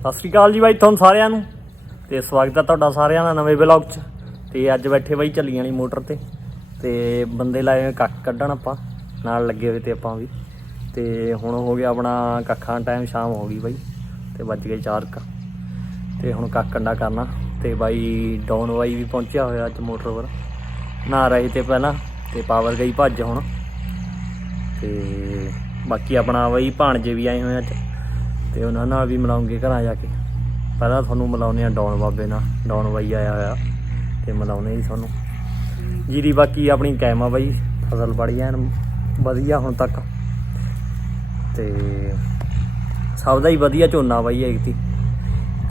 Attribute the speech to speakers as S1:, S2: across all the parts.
S1: ਸਤਿ ਸ਼੍ਰੀ ਅਕਾਲ ਜੀ ਬਾਈ ਤੁਹਾਨੂੰ ਸਾਰਿਆਂ ਨੂੰ। ਤੇ ਸਵਾਗਤ ਹੈ ਤੁਹਾਡਾ ਸਾਰਿਆਂ ਦਾ ਨਵੇਂ ਵਲੌਗ 'ਚ। ਤੇ ਅੱਜ ਬੈਠੇ ਬਾਈ ਚੱਲੀ ਜਾਣੀ ਮੋਟਰ ਤੇ। ਤੇ ਬੰਦੇ ਲਾਏ ਹੋਏ ਕੱਖ ਕੱਢਣ ਆਪਾਂ, ਨਾਲ ਲੱਗੇ ਹੋਏ ਤੇ ਆਪਾਂ ਵੀ। ਤੇ ਹੁਣ ਹੋ ਗਿਆ ਆਪਣਾ ਕੱਖਾਂ ਟਾਈਮ ਸ਼ਾਮ ਹੋ ਗਈ ਬਾਈ। ਤੇ ਵੱਜ ਗਏ 4 ਕ। ਤੇ ਹੁਣ ਕੱਖ ਕੰਡਾ ਕਰਨਾ। ਤੇ ਬਾਈ ਡਾਊਨ ਬਾਈ ਵੀ ਪਹੁੰਚਿਆ ਹੋਇਆ ਅੱਜ ਮੋਟਰ ਪਰ ਨਹਾ ਰਹੇ ਤੇ ਪਹਿਲਾਂ, ਤੇ ਪਾਵਰ ਗਈ ਭੱਜ ਹੁਣ। ਤੇ ਬਾਕੀ ਆਪਣਾ ਬਾਈ ਭਾਣਜੇ ਵੀ ਆਏ ਹੋਏ ਅੱਜ। ਤੇ ਉਹਨਾਂ ਨਾਲ ਵੀ ਮਿਲਾਉਂਗੇ ਘਰਾਂ ਜਾ ਕੇ। ਪਹਿਲਾਂ ਤੁਹਾਨੂੰ ਮਿਲਾਉਨੇ ਆ ਡੌਨ ਬਾਬੇ ਨਾਲ। ਡੌਨ ਬਾਈ ਆਇਆ ਹੋਇਆ ਤੇ ਮਿਲਾਉਨੇ ਜੀ ਤੁਹਾਨੂੰ। ਜੀਰੀ ਬਾਕੀ ਆਪਣੀ ਕਾਇਮ ਆ ਬਾਈ, ਫਸਲ ਬੜੀ ਐਨ ਵਧੀਆ ਹੁਣ ਤੱਕ। ਤੇ ਸਭ ਦਾ ਹੀ ਵਧੀਆ ਝੋਨਾ ਬਾਈ ਐਗਤੀ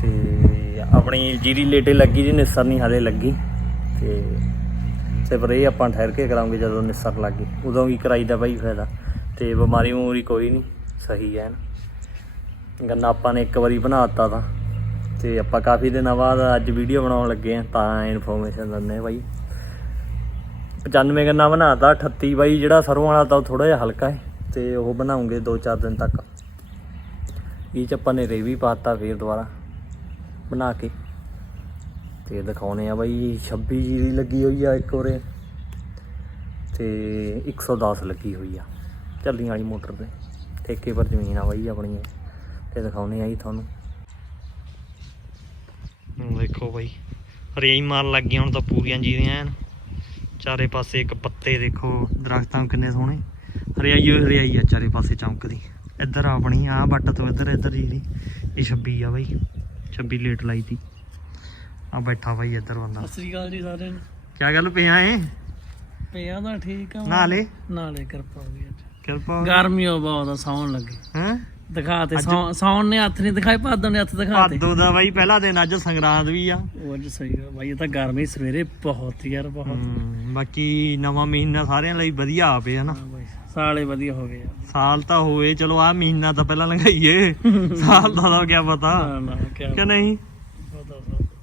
S1: ਤੇ। ਆਪਣੀ ਜੀਰੀ ਲੇਟੇ ਲੱਗੀ ਜੀ, ਨਿਸਰ ਨਹੀਂ ਹਾਲੇ ਲੱਗੀ। ਤੇ ਸਪਰੇ ਆਪਾਂ ਠਹਿਰ ਕੇ ਕਰਾਂਗੇ ਜਦੋਂ ਨਿਸਰ ਲੱਗੀ ਉਦੋਂ ਵੀ ਕਰਾਈ ਦਾ ਬਾਈ ਫਾਇਦਾ। ਤੇ ਬਿਮਾਰੀ ਮੂਰੀ ਕੋਈ ਨਹੀਂ ਸਹੀ ਹੈ ਨਾ ਗੰਨਾ ਆਪਾਂ ਨੇ ਇੱਕ ਵਾਰੀ ਬਣਾਤਾ ਤਾਂ। ਤੇ ਆਪਾਂ ਕਾਫੀ ਦਿਨਾਂ ਬਾਅਦ ਅੱਜ ਵੀਡੀਓ ਬਣਾਉਣ ਲੱਗੇ ਆ ਤਾਂ ਇਨਫੋਰਮੇਸ਼ਨ ਦਿੰਦੇ ਆ ਬਾਈ। 95 ਗੰਨਾ ਬਣਾਤਾ 38 ਬਾਈ ਜਿਹੜਾ ਸਰੋਂ ਵਾਲਾ ਤਾਂ ਥੋੜਾ ਜਿਹਾ ਹਲਕਾ ਹੈ, ਤੇ ਉਹ ਬਣਾਉਂਗੇ 2-4 ਦਿਨ ਤੱਕ। ਇਹ ਚ ਆਪਾਂ ਨੇ ਰੇ ਵੀ ਪਾਤਾ ਫੇਰ ਦੁਬਾਰਾ ਬਣਾ ਕੇ। ਤੇ ਦਿਖਾਉਨੇ ਆ ਬਾਈ 26 ਜੀਰੀ ਲੱਗੀ ਹੋਈ ਆ ਇੱਕ ਉਰੇ। ਤੇ 110 ਲੱਗੀ ਹੋਈ ਆ। ਚੱਲੀਆਂ ਵਾਲੀ ਮੋਟਰ ਤੇ। ਠੇਕੇ ਪਰ ਜ਼ਮੀਨ ਆ ਬਾਈ ਆਪਣੀ। ਤੇ ਦਿਖਾਉਨੇ ਆ ਜੀ ਤੁਹਾਨੂੰ। ਦੇਖੋ ਬਾਈ ਹਰਿਆਈ ਮਾਰ ਲੱਗ ਗਈਆਂ ਹੁਣ ਤਾਂ ਪੂਰੀਆਂ ਜੀਰੀਆਂ ਐਨ। ਚਾਰੇ ਪਾਸੇ ਇੱਕ ਪੱਤੇ ਦੇਖੋ ਦਰਖਤਾਂ ਕਿੰਨੇ ਸੋਹਣੇ। ਹਰਿਆਈ ਹਰਿਆਈ ਆ ਚਾਰੇ ਪਾਸੇ ਚਮਕਦੀ। ਇੱਧਰ ਆਪਣੀ ਆ ਬੱਟ ਤੋਂ ਇੱਧਰ ਇੱਧਰ ਜੀਰੀ ਇਹ 26 ਆ ਬਾਈ 26 ਲੇਟ ਲਾਈ ਤੀ। ਆ ਬੈਠਾ ਬਾਈ ਇੱਧਰ ਬੰਦਾ।
S2: ਸਤਿ ਸ੍ਰੀ ਅਕਾਲ ਜੀ ਸਾਰਿਆਂ ਨੂੰ।
S1: ਕੀ ਗੱਲ ਪਿਆ ਏ?
S2: ਪਿਆ ਤਾਂ ਠੀਕ ਆ
S1: ਨਾਲੇ?
S2: ਨਾਲੇ ਕਿਰਪਾ ਹੋ ਗਈ ਅੱਜ।
S1: ਕਿਰਪਾ
S2: ਗਰਮੀ ਉਹ ਬਹੁਤ ਆ ਸੌਣ ਲੱਗੇ।
S1: ਹੈ?
S2: ਦਿਖਾ ਤੇ ਸੌ- ਸੌਣ ਨੇ ਹੱਥ ਨਹੀਂ ਦਿਖਾਏ ਭਾਦੋਂ ਨੇ ਹੱਥ ਦਿਖਾ ਤੇ
S1: ਭਾਦੋ ਦਾ ਬਾਈ ਪਹਿਲਾ ਦਿਨ ਅੱਜ ਸੰਗਰਾਂਦ ਵੀ ਆ।
S2: ਉਹ ਅੱਜ ਸਹੀ ਆ ਬਾਈ ਇਹ ਤਾਂ ਗਰਮੀ ਸਵੇਰੇ ਬਹੁਤ ਯਾਰ ਬਹੁਤ।
S1: ਹਮ, ਬਾਕੀ ਨਵਾਂ ਮਹੀਨਾ ਸਾਰਿਆਂ ਲਈ ਵਧੀਆ ਆ ਪਿਆ ਨਾ।
S2: ਹਾਂ ਬਾਈ ਸਾਲੇ ਵਧੀਆ ਹੋ ਗਏ
S1: ਸਾਲ ਤਾਂ ਹੋਏ ਚਲੋ ਆ ਮਹੀਨਾ ਤਾਂ ਪਹਿਲਾਂ ਲੰਘਾਈਏ। ਸਾਲ ਦਾ ਤਾਂ ਕਿਆ ਪਤਾ।
S2: ਨਾ ਨਾ ਕਿਆ
S1: ਕਿ ਨਹੀਂ?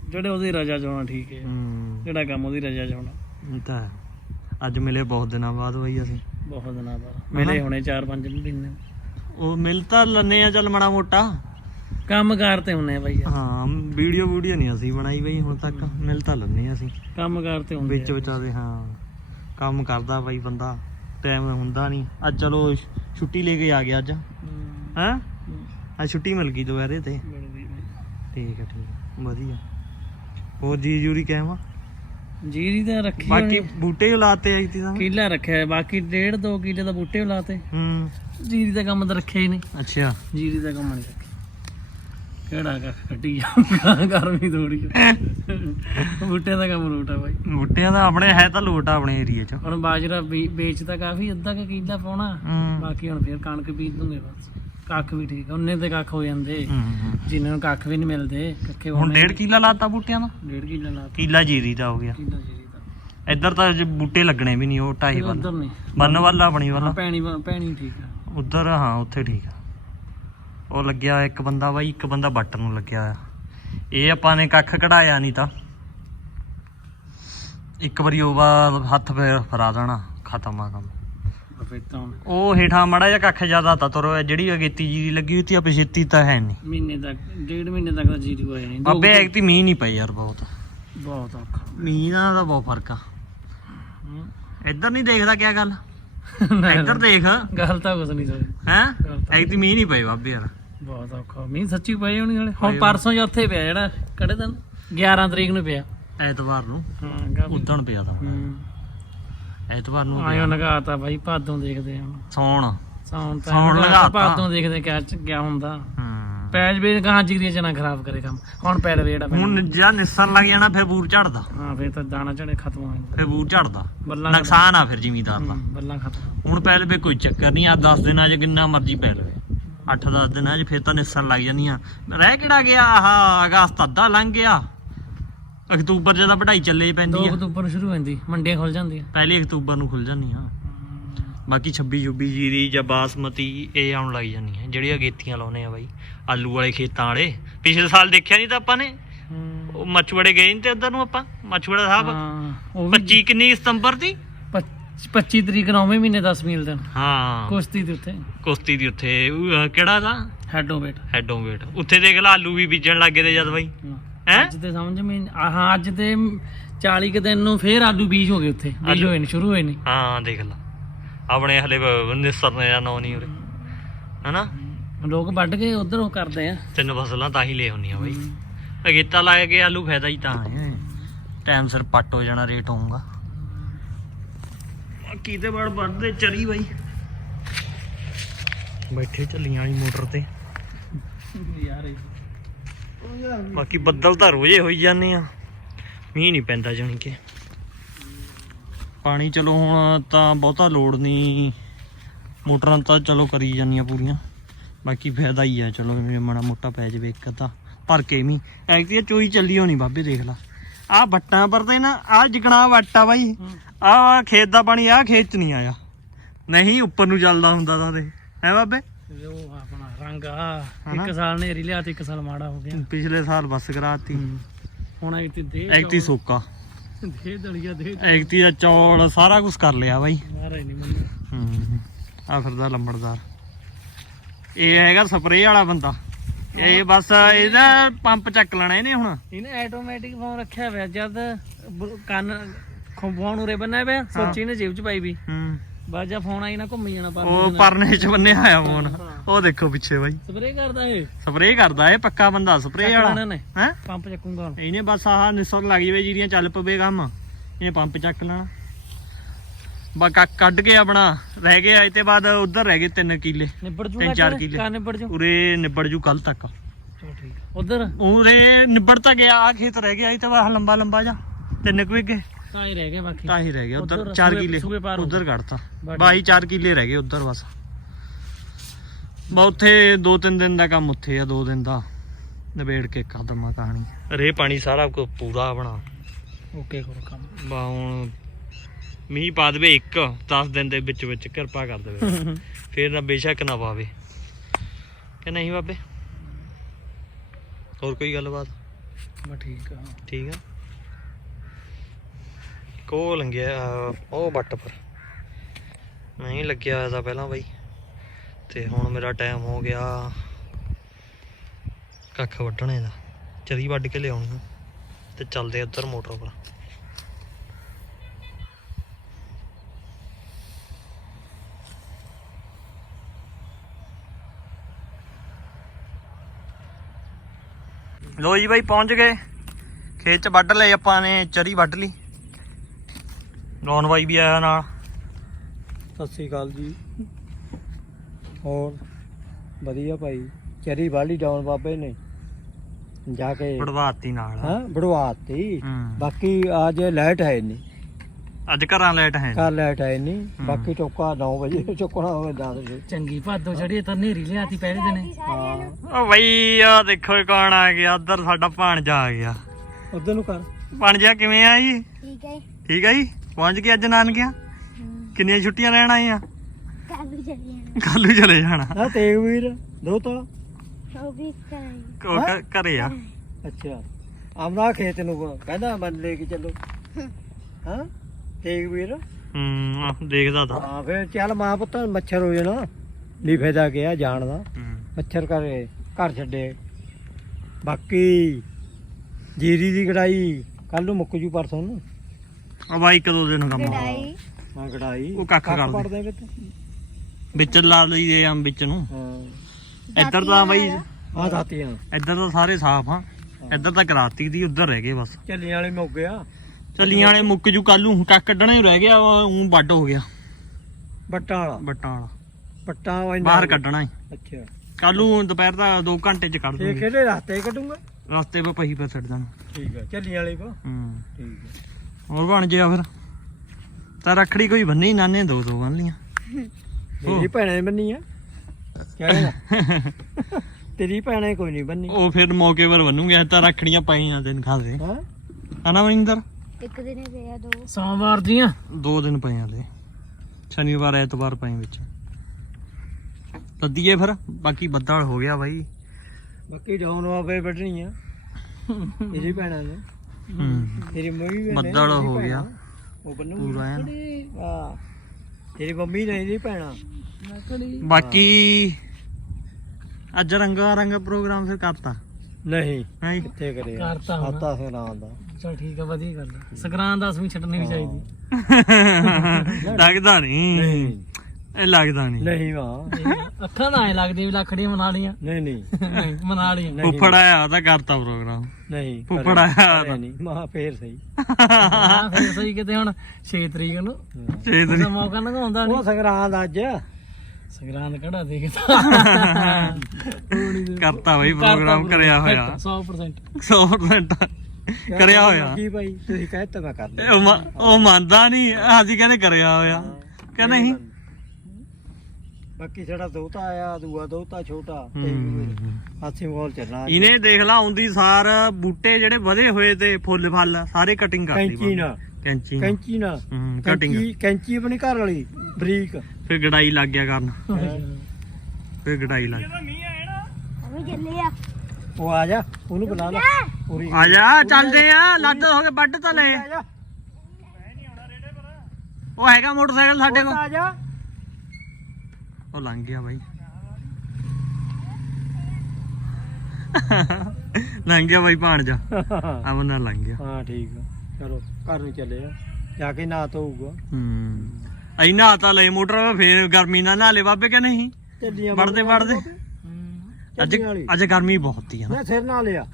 S2: ਜਿਹੜੇ ਉਹਦੀ ਰਜਾ ਚ ਹੋਣਾ ਠੀਕ ਹੈ
S1: ਹਮ,
S2: ਜਿਹੜਾ ਕੰਮ ਉਹਦੀ ਰਜਾ ਚ ਹੋਣਾ
S1: ਇਹ ਤਾਂ ਹੈ। ਅੱਜ ਮਿਲੇ ਬਹੁਤ ਦਿਨਾਂ ਬਾਅਦ ਬਾਈ ਅਸੀਂ।
S2: ਬਹੁਤ ਦਿਨਾਂ ਬਾਅਦ। ਮਿਲੇ ਹੁਣੇ 4-5 ਮਹੀਨੇ।
S1: ਉਹ ਮਿਲ ਤਾਂ ਲੰਨੇ ਆ ਚੱਲ ਮਾੜਾ ਮੋਟਾ।
S2: ਕੰਮ ਕਰਤੇ ਹੁੰਨੇ ਆ ਬਾਈ ਯਾਰ।
S1: ਹਾਂ ਵੀਡੀਓ ਵੀਡੀਓ ਨਹੀਂ ਅਸੀਂ ਬਣਾਈ ਬਈ ਹੁਣ ਤੱਕ। ਮਿਲ ਤਾਂ ਲੰਨੇ ਅਸੀਂ।
S2: ਕੰਮ ਕਰਤੇ ਹੁੰਦੇ
S1: ਵਿੱਚ ਵਿਚਾਰੇ ਹਾਂ। ਕੰਮ ਕਰਦਾ ਬਾਈ ਬੰਦਾ ਟਾਈਮ ਹੁੰਦਾ ਨਹੀਂ। ਅੱਜ ਚਲੋ ਛੁੱਟੀ ਲੈ ਕੇ ਆ ਗਿਆ ਅੱਜ। ਹੈਂ। ਅੱਜ ਛੁੱਟੀ ਮਿਲ ਗਈ ਦੁਪਹਿਰੇ ਤੇ। ਠੀਕ ਹੈ ਠੀਕ ਹੈ ਵਧੀਆ। ਹੋਰ ਜੀ ਜੂਰੀ ਕਹਿਵਾ
S2: ਜੀਰੀ ਤਾਂ ਰੱਖੀ
S1: ਬਾਕੀ
S2: ਹੋਣੀ।
S1: ਬੂਟੇ ਹੀ ਲਾਤੇ ਆਈ ਤੀ ਤਾਂ
S2: ਕਿੱਲਾ ਰੱਖਿਆ ਹੈ, ਬਾਕੀ ਡੇਢ ਦੋ ਕਿੱਲੇ ਦਾ ਬੂਟੇ ਲਾਤੇ।
S1: ਹੂੰ।
S2: ਜੀਰੀ ਦਾ ਕੰਮ ਤਾਂ ਰੱਖਿਆ ਹੀ ਨਹੀਂ।
S1: ਅੱਛਾ।
S2: ਜੀਰੀ ਦਾ ਕੰਮ ਨਹੀਂ ਰੱਖਿਆ। ਕਿਹੜਾ ਕੱਖ ਕੱਢੀ ਜਾਂਦਾ ਗਰਮੀ ਥੋੜੀ ਬੂਟਿਆਂ ਦਾ ਕੰਮ ਰੋਟਾ ਬਾਈ।
S1: ਬੂਟਿਆਂ ਦਾ ਆਪਣੇ ਹੈ ਤਾਂ ਲੋਟ ਆ ਆਪਣੇ ਏਰੀਏ ਚ।
S2: ਹੁਣ ਬਾਜਰਾ ਵੇ- ਵੇਚਦਾ ਕਾਫੀ ਅੱਧਾ ਕੁ ਕਿੱਲਾ ਪਾਉਣਾ।
S1: ਹੂੰ।
S2: ਬਾਕੀ ਹੁਣ ਫੇਰ ਕਣਕ ਬੀਜ ਦੂੰਗੇ ਬਸ। ਕੱਖ ਵੀ ਠੀਕ ਉਹਨੇ ਤੇ ਕੱਖ ਹੋ ਜਾਂਦੇ। ਜਿਨ੍ਹਾਂ ਨੂੰ ਕੱਖ ਵੀ ਨਹੀਂ ਮਿਲਦੇ ਕੱਖੇ
S1: ਹੁਣ ਡੇਢ ਕਿੱਲਾ ਲਾਤਾ ਬੂਟਿਆਂ ਦਾ?
S2: ਡੇਢ ਕਿੱਲਾ ਲਾ
S1: ਕਿੱਲਾ ਜੀਰੀ ਦਾ ਹੋ ਗਿਆ।
S2: ਕਿੱਲਾ ਜੀਰੀ ਦਾ।
S1: ਇੱਧਰ ਤਾਂ ਜੇ ਬੂਟੇ ਲੱਗਣੇ ਵੀ ਨਹੀਂ ਉਹ ਢਾਈ ਬੰਨ
S2: ਉਧਰ ਨਹੀਂ
S1: ਬੰਨ ਵਾਲਾ। ਆਪਣੀ ਵਾਲਾ
S2: ਭੈਣੀ ਭੈਣੀ ਠੀਕ ਆ।
S1: ਉਧਰ ਹਾਂ ਉੱਥੇ ਠੀਕ ਆ। ਉਹ ਲੱਗਿਆ ਇੱਕ ਬੰਦਾ ਬਾਈ ਇੱਕ ਬੰਦਾ ਬੱਟ ਨੂੰ ਲੱਗਿਆ ਆ ਇਹ ਆਪਾਂ ਨੇ ਕੱਖ ਕਢਾਇਆ ਨਹੀਂ ਤਾਂ। ਇੱਕ ਵਾਰੀ ਉਹ ਬਾਅਦ ਹੱਥ ਫੇਰ ਫਰਾ ਦੇਣਾ ਖਤਮ ਆ ਕੰਮ। ਉਹ ਹੇਠਾਂ ਮੜਾ ਜਿਹਾ ਕੱਖ ਜ਼ਿਆਦਾ ਤਾਂ ਤੁਰ ਜਿਹੜੀ ਅਗੇਤੀ ਜੀ ਲੱਗੀ ਹੋਈ ਤੀ ਆ ਪਛੇਤੀ ਤਾਂ ਹੈ ਨਹੀਂ।
S2: ਮਹੀਨੇ ਤੱਕ ਡੇਢ ਮਹੀਨੇ ਤੱਕ ਤਾਂ ਜੀਰੀ ਹੋਏ ਨਹੀਂ। ਦੋ-
S1: ਬਾਬੇ ਐਕਤੀ ਮੀਂਹ ਨਹੀਂ ਪਈ ਯਾਰ ਬਹੁਤ।
S2: ਬਹੁਤ ਔਖਾ।
S1: ਮੀਂਹ ਦਾ ਤਾਂ ਬਹੁਤ ਫ਼ਰਕ ਆ। ਇੱਧਰ ਨਹੀਂ ਦੇਖਦਾ ਕਿਆ ਗੱਲ? ਇੱਧਰ ਦੇਖ।
S2: ਗੱਲ ਤਾਂ ਕੁਛ ਨਹੀਂ ਸੋਈ
S1: ਹੈ? ਐਕਤੀ ਮੀਂਹ ਨਹੀਂ ਪਈ ਬਾਬੇ ਯਾਰ।
S2: ਬਹੁਤ ਔਖਾ। ਮੀਂਹ ਸੱਚੀ ਪਏ ਹੋਣੀ ਨਾਲੇ ਹੁਣ ਪਰਸੋਂ ਜਾਂ ਉੱਥੇ ਪਿਆ ਜਿਹੜਾ ਕਿਹੜੇ ਦਿਨ? 11 ਤਰੀਕ ਨੂੰ ਪਿਆ।
S1: ਐਤਵਾਰ ਨੂੰ।
S2: ਹਾਂ ਗਾ
S1: ਉਦਣ ਪਿਆ ਤਾਂ।
S2: ਹੂੰ।
S1: ਐਤਵਾਰ ਨੂੰ
S2: ਆਇਓ। ਨਗਾਤਾ ਬਾਈ ਭਾਦੋਂ ਦੇਖਦੇ ਹਾਂ
S1: ਸੌਣ।
S2: ਸੌਣ ਤਾਂ
S1: ਸੌਣ ਲਗਾਤਾ।
S2: ਭਾਦੋਂ ਦੇਖਦੇ ਕਿਆ ਚ ਗਿਆ ਹੁੰਦਾ।
S1: ਹੂੰ।
S2: ਪੈਜ ਵੀ ਗਾਂ ਜਿਗਰੀਆਂ ਚ ਨਾ ਖਰਾਬ ਕਰੇ ਕੰਮ। ਹੁਣ ਪੈ ਲਵੇ ਜਿਹੜਾ
S1: ਹੁਣ ਜਾਂ ਨਿਸਣ ਲੱਗ ਜਾਣਾ ਫਿਰ ਬੂਰ ਝੜਦਾ।
S2: ਹਾਂ ਫੇਰ ਤਾਂ ਦਾਣਾ ਝੜੇ ਖਤਮ ਹੋ ਜਾਂਦਾ।
S1: ਫਿਰ ਬੂਰ ਝੜਦਾ। ਨੁਕਸਾਨ ਆ ਫਿਰ ਜ਼ਿਮੀਦਾਰ ਦਾ।
S2: ਬੱਲਾਂ ਖਤਮ।
S1: ਹੁਣ ਪੈ ਲਵੇ ਕੋਈ ਚੱਕਰ ਨਹੀਂ ਆ 10 ਦਿਨਾਂ 'ਚ ਕਿੰਨਾ ਮਰਜ਼ੀ ਪੈ ਲਵੇ 8-10 ਦਿਨਾਂ 'ਚ ਫਿਰ ਤਾਂ ਨਿਸਣ ਲੱਗ ਜਾਂਦੀਆਂ। ਰਹਿ ਕਿਹੜਾ ਗਿਆ? ਆਹ ਅਗਸਤ ਅੱਧਾ ਲੰਘ ਗਿਆ। ਅਕਤੂਬਰ ਜਦੋਂ ਪੜਾਈ ਚੱਲੇ
S2: 2
S1: ਪੈਂਦੀ ਆ।
S2: ਅਕਤੂਬਰ ਨੂੰ ਸ਼ੁਰੂ ਹੋ ਜਾਂਦੀ ਮੰਡੀਆਂ ਖੁੱਲ ਜਾਂਦੀਆਂ
S1: ਪਹਿਲੀ ਅਕਤੂਬਰ ਨੂੰ ਖੁੱਲ ਜਾਂਦੀਆਂ ਬਾਕੀ 26 26 ਜੀਰੀ ਜਾਂ ਬਾਸਮਤੀ ਇਹ ਆਉਣ ਲੱਗ ਜਾਂਦੀਆਂ ਜਿਹੜੀਆਂ ਅਗੇਤੀਆਂ ਲਾਉਨੇ ਆ ਬਾਈ। ਆਲੂ ਵਾਲੇ ਖੇਤਾਂ ਵਾਲੇ ਪਿਛਲੇ ਸਾਲ ਦੇਖਿਆ ਨਹੀਂ ਤਾਂ ਆਪਾਂ ਨੇ?
S2: ਹੂੰ।
S1: ਉਹ ਮਛਵੜੇ ਗਏ ਨੀ ਤੇ ਉਧਰ ਨੂੰ ਆਪਾਂ ਮਛਵੜਾ ਸਾਹਿਬ?
S2: ਹਾਂ ਉਹ ਵੀ
S1: 25 ਕਿੰਨੀ ਸਤੰਬਰ ਦੀ?
S2: 25 ਤਰੀਕ ਨੌਵੇਂ ਮਹੀਨੇ 10 ਮੀਲ ਦਿਨ।
S1: ਹਾਂ।
S2: ਕੁਸ਼ਤੀ ਦੇ ਉੱਤੇ।
S1: ਕੁਸ਼ਤੀ ਦੀ ਉੱਥੇ ਉਹ ਕਿਹੜਾ ਦਾ?
S2: ਹੈਡੋ ਵੇਟ
S1: ਹੈਡੋਂ ਵੇਟ ਉੱਥੇ ਦੇਖ ਲਾ ਆਲੂ ਵੀ ਬੀਜਣ ਲੱਗੇ ਤੇ ਜਦ ਬਾਈ। ਹੈਂ?
S2: ਅੱਜ ਤੇ ਸਮਝ ਮੈਂ ਹਾਂ ਅੱਜ ਤੇ 40 ਕੁ ਦਿਨ ਨੂੰ ਫੇਰ ਆਲੂ ਬੀਜ ਹੋ ਗਏ ਉੱਥੇ। ਬੀਜ। ਹੋਏ ਨੇ ਸ਼ੁਰੂ ਹੋਏ ਨੇ।
S1: ਹਾਂ ਦੇਖ ਲਾ। ਆਪਣੇ ਹਲੇ ਨਿਸਰ ਨੇ ਜਾਂ ਨੌ ਨਹੀਂ ਉਰੇ। ਹਨਾ?
S2: ਲੋਕ ਵੱਢ ਕੇ ਉਧਰ ਉਹ ਕਰਦੇ ਆ।
S1: ਤਿੰਨ ਫਸਲਾਂ ਤਾਂ ਹੀ ਲੈ ਹੁੰਦੀਆਂ ਬਾਈ। ਅਗੇਤਾ ਲਾਇਆ ਕੇ ਆਲੂ ਫਾਇਦਾ ਹੀ ਤਾਂ ਹੈ। ਟਾਈਮ ਸਿਰ ਪੱਟ ਹੋ ਜਾਣਾ ਰੇਟ ਹੋਊਗਾ। ਬਾਕੀ ਤੇ ਬੜ ਵੱਢਦੇ ਚਰੀ ਬਾਈ। ਬੈਠੇ ਚੱਲੀਆਂ ਵਾਲੀ ਮੋਟਰ ਤੇ।
S2: ਯਾਰ
S1: ਬਾਕੀ ਬੱਦਲ ਤਾਂ ਰੋਜ਼ੇ ਹੋਈ ਜਾਂਦੇ ਆ। ਮੀਂਹ ਨਹੀਂ ਪੈਂਦਾ ਜਾਣੀ ਕਿ। ਪਾਣੀ ਚਲੋ ਹੁਣ ਤਾਂ ਬਹੁਤਾ ਲੋੜ ਨਹੀਂ। ਮੋਟਰਾਂ ਤਾਂ ਚਲੋ ਕਰੀ ਜਾਂਦੀਆਂ ਪੂਰੀਆਂ। ਬਾਕੀ ਫਾਇਦਾ ਹੀ ਆ, ਚਲੋ ਜੇ ਮਾੜਾ ਮੋਟਾ ਪੈ ਜਾਵੇ ਇੱਕ ਤਾਂ ਭਰ ਕੇ ਵੀ ਐਕਤੀ ਚੋਈ ਚੱਲੀ ਹੋਣੀ ਬਾਬੇ, ਦੇਖ ਲਾ। ਆ ਵੱਟਾਂ ਪਰ ਤੇ ਨਾ ਆ ਜਿਕਣਾ ਵੱਟ ਆ ਬਾਈ। ਆ ਖੇਤ ਦਾ ਪਾਣੀ ਆ ਖੇਤ ਚ ਨਹੀਂ ਆਇਆ। ਨਹੀਂ, ਉੱਪਰ ਨੂੰ ਚੱਲਦਾ ਹੁੰਦਾ ਤਾਂ ਦੇ ਹੈ ਬਾਬੇ?
S2: ਜੋ ਆਪਣਾ ਰੰਗ ਆ।
S1: ਹਨਾ?
S2: ਇੱਕ ਸਾਲ ਨੇਰੀ ਲਿਆ ਤੇ ਇੱਕ ਸਾਲ ਮਾੜਾ ਹੋ ਗਿਆ।
S1: ਪਿਛਲੇ ਸਾਲ ਬੱਸ ਕਰਾਤੀ।
S2: ਹੁਣ ਐਤੀ ਦੇ
S1: ਐਕਤੀ ਸੋਕਾ।
S2: ਦੇ ਦਲੀਆ ਦੇ
S1: ਐਕਤੀ ਦਾ ਚੌਲ ਸਾਰਾ ਕੁਝ ਕਰ ਲਿਆ ਬਾਈ।
S2: ਮਾਰੇ ਨਹੀਂ
S1: ਹੂੰ। ਆ ਫਿਰਦਾ ਲੰਬੜਦਾਰ। ਇਹ ਹੈਗਾ ਸਪਰੇਅ ਵਾਲਾ ਬੰਦਾ। ਇਹ ਬਸ ਇਹਦਾ ਪੰਪ ਚੱਕ ਲੈਣਾ ਇਹਨੇ ਹੁਣ।
S2: ਇਹਨੇ ਆਟੋਮੈਟਿਕ ਫੋਨ ਰੱਖਿਆ ਹੋਇਆ। ਜਦ ਕੰਨ ਖੰਭਾਉਣ ਉਰੇ ਬੰਨਿਆ ਪਿਆ ਸੋਚੀ ਨੇ ਜੇਬ ਚ ਪਾਈ ਵੀ।
S1: ਹੂੰ।
S2: ਬਾਜਾ ਫੋਨ ਆਈ ਨਾ ਘੁੰਮੀ ਜਾਣਾ ਪਰ
S1: ਉਹ ਪਰਨੇ ਚ ਬੰਨਿਆ ਹੋਇਆ ਫੋਨ। ਉਹ ਦੇਖੋ ਪਿੱਛੇ ਬਾਈ।
S2: ਸਪਰੇ ਕਰਦਾ ਇਹ।
S1: ਸਪਰੇਅ ਕਰਦਾ ਇਹ ਪੱਕਾ ਬੰਦਾ ਸਪਰੇਅ
S2: ਚੱਕ
S1: ਵਾਲਾ। ਹੈ?
S2: ਪੰਪ ਚੱਕੂਗਾ
S1: ਇਹਨੇ ਬਸ ਆਹ ਨਿਸਰ ਲੱਗ ਜਵੇ ਜਿਹੜੀਆਂ ਚੱਲ ਪਵੇ ਕੰਮ। ਇਹਨੇ ਪੰਪ ਚੱਕ ਲੈਣਾ। ਬਾ ਕੱਢ- ਕੇ ਆਪਣਾ ਰਹਿ ਗਿਆ ਇਹ ਤੇ ਬਾਅਦ ਉਧਰ ਰਹਿ ਗਏ 3 ਕਿੱਲੇ।
S2: ਨਿਬੜ ਜੂ
S1: ਤਿੰਨ ਚਾਰ ਕਿੱਲੇ। ਉਰੇ ਨਿਬੜ ਜੂ ਕੱਲ ਤੱਕ।
S2: ਚਲੋ ਠੀਕ ਉਧਰ?
S1: ਉਰੇ ਨਿਬੜ ਤਾਂ ਗਿਆ ਆ ਖੇਤ ਰਹਿ ਗਿਆ ਇਹ ਤੇ ਬਾਹਰ ਲੰਬਾ ਲੰਬਾ ਜਾ। ਤਿੰਨ ਕੁ ਵਿਗੇ
S2: ਤਾਂ ਹੀ ਰਹਿ ਗਏ ਬਾਕੀ।
S1: ਤਾਂ ਹੀ ਰਹਿ ਗਿਆ ਉਧਰ
S2: ਉੱਧਰ
S1: 4
S2: ਸੂਏ-
S1: ਕਿੱਲੇ। ਉਧਰ
S2: ਬਾਕੀ-
S1: ਬਾਈ 4 ਕਿੱਲੇ ਰਹਿ ਗਏ ਉਧਰ ਬਸ। ਬਾ ਉੱਥੇ ਦੋ ਤਿੰਨ ਦਿਨ ਦਾ ਕੰਮ ਉੱਥੇ ਆ ਦੋ ਦਿਨ ਦਾ। ਨਿਬੇੜ ਕੇ ਕਦਮਾ ਕਹਾਣੀ। ਰੇ ਪਾਣੀ ਸਾਰਾ ਕੁ ਪੂਰਾ ਬਣਾ
S2: ਓਕੇ ਕਰੋ ਕੰਮ।
S1: ਬਾ ਹੁਣ ਮੀਂਹ ਪਾ ਦੇਵੇ ਇੱਕ 10 ਦਿਨ ਦੇ ਵਿੱਚ ਵਿੱਚ ਕਿਰਪਾ ਕਰ ਦੇਵੇ। ਫੇਰ ਨਾ ਬੇਸ਼ੱਕ ਨਾ ਪਾਵੇ। ਕਿ ਨਹੀਂ ਬਾਬੇ? ਹੋਰ ਕੋਈ ਗੱਲਬਾਤ?
S2: ਬਸ ਠੀਕ ਆ।
S1: ਠੀਕ ਆ। ਕੋ ਲੰਗਿਆ ਉਹ ਬੱਟ ਪਰ। ਨਹੀਂ ਲੱਗਿਆ ਹੋਇਆ ਪਹਿਲਾਂ ਬਾਈ। ਤੇ ਹੁਣ ਮੇਰਾ ਟਾਈਮ ਹੋ ਗਿਆ ਕੱਖ ਵੱਢਣੇ ਦਾ। ਚਰੀ ਵੱਢ ਕੇ ਲਿਆਉਣੀ ਆ। ਤੇ ਚੱਲਦੇ ਉੱਧਰ ਮੋਟਰ ਪਰ ਲੋ ਜੀ ਬਾਈ, ਪਹੁੰਚ ਗਏ। ਖੇਤ ਚ ਵੱਢ ਲਏ ਆਪਾਂ ਨੇ, ਚਰੀ ਵੱਢ ਲਈ। ਨੌਨ ਬਾਈ ਵੀ ਆਇਆ ਨਾਲ।
S3: ਸਤਿ ਸ੍ਰੀ ਅਕਾਲ ਜੀ। ਹੋਰ ਵਧੀਆ ਭਾਈ। ਚਰੀ ਵਾਲੀ ਡਾਉਨ ਬਾਬੇ ਨੇ। ਜਾ ਕੇ
S1: ਵੜਵਾਤੀ ਨਾਲ।
S3: ਹਾਂ ਬੜਵਾਤੀ
S1: ਹੂੰ।
S3: ਬਾਕੀ ਅੱਜ ਲਾਈਟ ਹੈ ਨਹੀਂ
S1: ਅੱਜ ਘਰਾਂ ਲਾਈਟ ਹੈ ਨੀ।
S3: ਘਰ ਲਾਈਟ ਹੈ ਨਹੀਂ। ਬਾਕੀ ਟੋਕਾ 9 ਵਜੇ ਚੁੱਕਣਾ ਹੋਵੇ 10 ਵਜੇ।
S2: ਚੰਗੀ ਭਾਦੋ ਚੜੀ ਤਾਂ ਨੇਰੀ ਲਿਆਤੀ ਪਹਿਲੇ ਦਿਨੇ।
S3: ਹਾਂ।
S1: ਉਹ ਬਈ ਆ ਦੇਖੋ ਇਹ ਕੌਣ ਆ ਗਿਆ। ਉਧਰ ਸਾਡਾ ਭਾਣਜਾ ਆ ਗਿਆ।
S3: ਉਧਰ ਨੂੰ ਕਰ।
S1: ਭਾਣਜਾ ਕਿਵੇਂ ਆ ਜੀ?
S4: ਠੀਕ ਹੈ
S1: ਠੀਕ ਆ ਜੀ? ਪਹੁੰਚ ਗਏ ਅੱਜ ਨਾਨਕਿਆ? ਕਿੰਨੀਆਂ ਛੁੱਟੀਆਂ ਰਹਿਣ ਆਏ ਆ?
S4: ਕੱਲ ਚੱਲੀ ਜਾਣਾ।
S1: ਕੱਲ ਨੂੰ ਚਲੇ ਜਾਣਾ।
S3: ਹਾਂ ਤੇਗ ਵੀਰ ਦੋ ਤਾਂ
S4: ਉਹ ਵੀ ਕਰਾਂਗੇ
S1: ਉਹ ਘ- ਘਰੇ ਆ।
S3: ਅੱਛਾ। ਆਮਨਾ ਖੇਤ ਨੂੰ ਕਹਿੰਦਾ ਮੈਂ ਲੈ ਕੇ ਚੱਲੋ। ਹਾਂ? ਤੇਗ ਵੀਰ?
S1: ਹੂੰ ਆਹ ਦੇਖਦਾ ਤਾਂ।
S3: ਹਾਂ ਫਿਰ ਚੱਲ ਮਾਂ ਪੁੱਤ ਮੱਛਰ ਹੋ ਜਾਣਾ। ਨਹੀਂ ਫਾਇਦਾ ਗਿਆ ਜਾਣ ਦਾ।
S1: ਹੂੰ।
S3: ਮੱਛਰ ਕਰੇ ਘਰ ਛੱਡੇ। ਬਾਕੀ ਜੀਰੀ ਦੀ ਕਢਾਈ ਕੱਲ ਨੂੰ ਮੁੱਕ ਜੂ ਪਰਸੋਂ ਨੂੰ।
S1: ਆ ਬਾਈ ਕਦੋਂ ਦਿਨ ਕੰਮ ਆ?
S4: ਕਢਾਈ
S3: ਹਾਂ ਕਢਾਈ
S1: ਉਹ ਕੱਖ ਕਰਦੇ।
S3: ਪੜਦੇ ਵਿੱਚ?
S1: ਵਿੱਚ ਲਾ ਲਈਦੇ ਆ ਵਿੱਚ ਨੂੰ।
S3: ਹਾਂ।
S1: ਇੱਧਰ ਤਾਂ ਬਾਈ
S3: ਆ ਦਾਤੀਆਂ।
S1: ਇੱਧਰ ਤਾਂ ਸਾਰੇ ਸਾਫ਼ ਆ। ਇੱਧਰ ਤਾਂ ਕਰਾਤੀ ਦੀ ਉੱਧਰ ਰਹਿ ਗਏ ਬਸ।
S3: ਚੱਲੀਆਂ ਵਾਲੇ ਮੁੱਕ ਗਿਆ।
S1: ਚੱਲੀਆਂ ਵਾਲੇ ਮੁੱਕ ਜੂ ਕੱਲ ਨੂੰ ਕੱਖ ਕੱਢਣਾ ਹੀ ਰਹਿ ਗਿਆ ਉਹ ਵੱਡ ਹੋ ਗਿਆ।
S3: ਬੱਟਾਂ ਵਾਲਾ।
S1: ਬੱਟਾਂ ਵਾਲਾ।
S3: ਬੱਟਾਂ
S1: ਬਾਹਰ ਕੱਢਣਾ ਹੀ
S3: ਅੱਛਾ।
S1: ਕੱਲ ਨੂੰ ਦੁਪਹਿਰ ਦਾ 2 ਘੰਟੇ ਚ ਕੱਢ
S3: ਇਹ
S1: ਦੂੰਗੇ।
S3: ਕਿਹੜੇ ਰਸਤੇ ਕੱਢੂਗਾ?
S1: ਰਸਤੇ 'ਤੇ ਪਹੀ ਪੇ ਛੱਡ ਦੇਣਾ।
S3: ਠੀਕ ਹੈ ਚੱਲੀਆਂ ਵਾਲੇ ਕੋ?
S1: ਹੂੰ।
S3: ਠੀਕ ਹੈ
S1: ਹੋਰ ਬਣ ਜਿਆ ਫਿਰ। ਤਾਂ ਰੱਖੜੀ ਕੋਈ ਬੰਨੀ ਨਾਨੇ ਦੋ ਦੋ ਬੰਨ ਲੀਆਂ
S3: ਮੇਰੀ ਭੈਣੇ ਬੰਨੀ ਆ। ਕਿਹੜਾ ਤੇਰੀ ਭੈਣੇ ਕੋਈ ਨਹੀਂ ਬੰਨੀ।
S1: ਉਹ ਫਿਰ ਮੌਕੇ ਪਰ ਬੰਨੂਗੇ ਤਾਂ ਰੱਖੜੀਆਂ ਪਾਈਆਂ ਦਿਨ ਖਾਦੇ।
S3: ਹਾਂ?
S1: ਹਨਾ ਮਨਿੰਦਰ?
S4: ਇੱਕ ਦਿਨ ਹੀ ਪਿਆ ਦੋ।
S2: ਸੋਮਵਾਰ ਦੀਆਂ?
S1: ਦੋ ਦਿਨ ਪਏ ਹਲੇ ਸ਼ਨੀਵਾਰ ਐਤਵਾਰ ਪਏ ਵਿੱਚ। ਲੱਦੀਏ ਫਿਰ ਬਾਕੀ ਬੱਦਲ ਹੋ ਗਿਆ ਬਾਈ।
S3: ਬਾਕੀ ਡਾਉਨ ਵਾਪੇ ਵੱਢਣੀ ਆ। ਤੇਰੀ ਭੈਣਾਂ ਨੇ। ਤੇਰੀ ਮੰਮੀ ਵੀ
S1: ਬੱਦਲ ਹੋ ਗਿਆ।
S3: ਉਹ ਬੰਨੂ
S1: ਪੂਰਾ ਐਨ।
S3: ਆ ਤੇਰੀ ਮੰਮੀ ਨੇ ਇਹਦੀ ਭੈਣਾਂ।
S2: ਲੱਕੜੀ
S1: ਬਾਕੀ ਅੱਜ ਰੰਗਾ ਰੰਗ ਪ੍ਰੋਗਰਾਮ ਫਿਰ ਕਰਤਾ।
S3: ਨਹੀਂ
S1: ਨਹੀਂ।
S3: ਕਿੱਥੇ ਕਰਿਆ
S2: ਕਰਤਾ ਹੁਣ।
S3: ਹੈ ਨਾਂ ਦਾ।
S2: ਚਲ ਠੀਕ ਆ ਵਧੀਆ ਗੱਲ ਆ। ਸੰਗਰਾਂ ਦਾ ਅਸਵੀਂ ਛੱਡਣੀ ਵੀ ਚਾਹੀਦੀ।
S1: ਲੱਗਦਾ ਨਹੀਂ।
S3: ਨਹੀਂ।
S1: ਇਹ ਲੱਗਦਾ ਨਹੀਂ।
S3: ਨਹੀਂ ਮਾਂ
S2: ਅੱਖਾਂ ਤਾਂ ਐ ਲੱਗਦੀ ਵੀ ਲੱਖੜੀਆਂ ਮਨਾ ਲੀਆਂ
S3: ਨਹੀਂ ਨਹੀਂ।
S2: ਨਹੀਂ ਮਨਾ ਲੀਆਂ
S3: ਨਹੀਂ।
S1: ਫੁੱਫੜ ਆਇਆ ਤਾਂ ਕਰਤਾ ਪ੍ਰੋਗਰਾਮ।
S3: ਨਹੀਂ
S1: ਫੁੱਫੜ
S3: ਕਰਿਆ-
S1: ਆਇਆ
S3: ਕਰਿਆ ਨਹੀਂ। ਮਾਂ ਫੇਰ ਸਹੀ।
S2: ਹਾਂ ਫਿਰ ਸਹੀ। ਕਿਤੇ ਹੁਣ 6 ਤਰੀਕ ਨੂੰ
S1: ਛੇ
S2: ਉਹਦਾ ਮੌਕਾ ਲੰਘਾਉਂਦਾ
S3: ਉਹ
S2: ਨਹੀਂ
S3: ਸੰਗਰਾਂਦ ਅੱਜ।
S2: ਸੰਗਰਾਂ ਕਿਹੜਾ ਦੇਖਦਾ?
S1: ਕਰਤਾ ਬਈ ਪ੍ਰੋਗਰਾਮ ਕਰਿਆ ਹੋਇਆ।
S2: 100%
S1: 100% ਕਰਿਆ ਹੋਇਆ।
S3: ਕੀ ਭਾਈ ਤੁਸੀਂ ਕਹਿ ਤਾ ਮੈਂ ਕਰ ਲਿਆ।
S1: ਉਹ ਉਹ ਮੰਨਦਾ ਨਹੀਂ। ਅਸੀਂ ਕਹਿੰਦੇ ਕਰਿਆ ਹੋਇਆ। ਕਿ ਨਹੀਂ
S3: ਬਾਕੀ ਸਾਡਾ ਦੋਤਾ ਆਇਆ ਦੂਆ ਦੋਤਾ ਛੋਟਾ ਤੇ ਮੋਲ ਚੱਲਣਾ।
S1: ਇਹਨੇ ਦੇਖ ਲਾ ਆਉਂਦੀ ਸਾਰ ਬੂਟੇ ਜਿਹੜੇ ਵਧੇ ਹੋਏ ਤੇ ਫੁੱਲ ਫਲ ਸਾਰੇ ਕਟਿੰਗ ਕਰਦੀ
S3: ਕੈਂਚੀ ਨਾਲ।
S1: ਕੈਂਚੀ ਨਾਲ।
S3: ਕੈਂਚੀ ਨਾਲ।
S1: ਹੂੰ ਕਟਿੰਗ
S3: ਕੈਂਚੀ ਕੈਂਚੀ ਆਪਣੀ ਘਰ ਵਾਲੀ ਬਰੀਕ।
S1: ਫਿਰ ਗੜਾਈ ਲੱਗ ਗਿਆ ਕਰਨ। ਫਿਰ ਗੜਾਈ ਲੱਗ
S4: ਅਭੀ ਚੱਲੇ ਆ।
S3: ਉਹ ਆ ਜਾ ਉਹਨੂੰ ਬੁਲਾ ਲੈ। ਪੂਰੀ
S1: ਆ ਜਾ ਚੱਲਦੇ ਆ। ਲੱਦ ਹੋ ਕੇ ਵੱਢ ਤਾਂ ਲੈ।
S3: ਆ ਜਾ।
S1: ਉਹ ਹੈਗਾ ਮੋਟਰਸਾਈਕਲ ਸਾਡੇ ਕੋਲ
S3: ਆ ਜਾ।
S1: ਉਹ ਲੰਘ ਗਿਆ ਬਾਈ। ਲੰਘ ਗਿਆ ਬਾਈ ਭਾਣਜਾ ਅਮਨ ਨਾਲ ਲੰਘ ਗਿਆ।
S3: ਹਾਂ ਠੀਕ ਆ। ਚਲੋ ਘਰ ਨੂੰ ਚੱਲੇ ਆ। ਜਾ ਕੇ ਨਾ ਧੋਊਗਾ
S1: ਹੂੰ। ਐਨਾ ਤਾਂ ਲੈ ਮੋਟਰ ਫੇਰ ਗਰਮੀ ਨਾਲ ਨਾਲੇ ਬਾਬੇ ਕਿ ਨਹੀਂ?
S3: ਚੱਲੀਆਂ
S1: ਵੜਦੇ ਵੜਦੇ। ਅੱਜ ਅੱਜ ਗਰਮੀ ਬਹੁਤ ਹੀ ਆ ਨਾ।
S3: ਮੈਂ ਸਿਰ ਨਾਲ ਲਿਆ।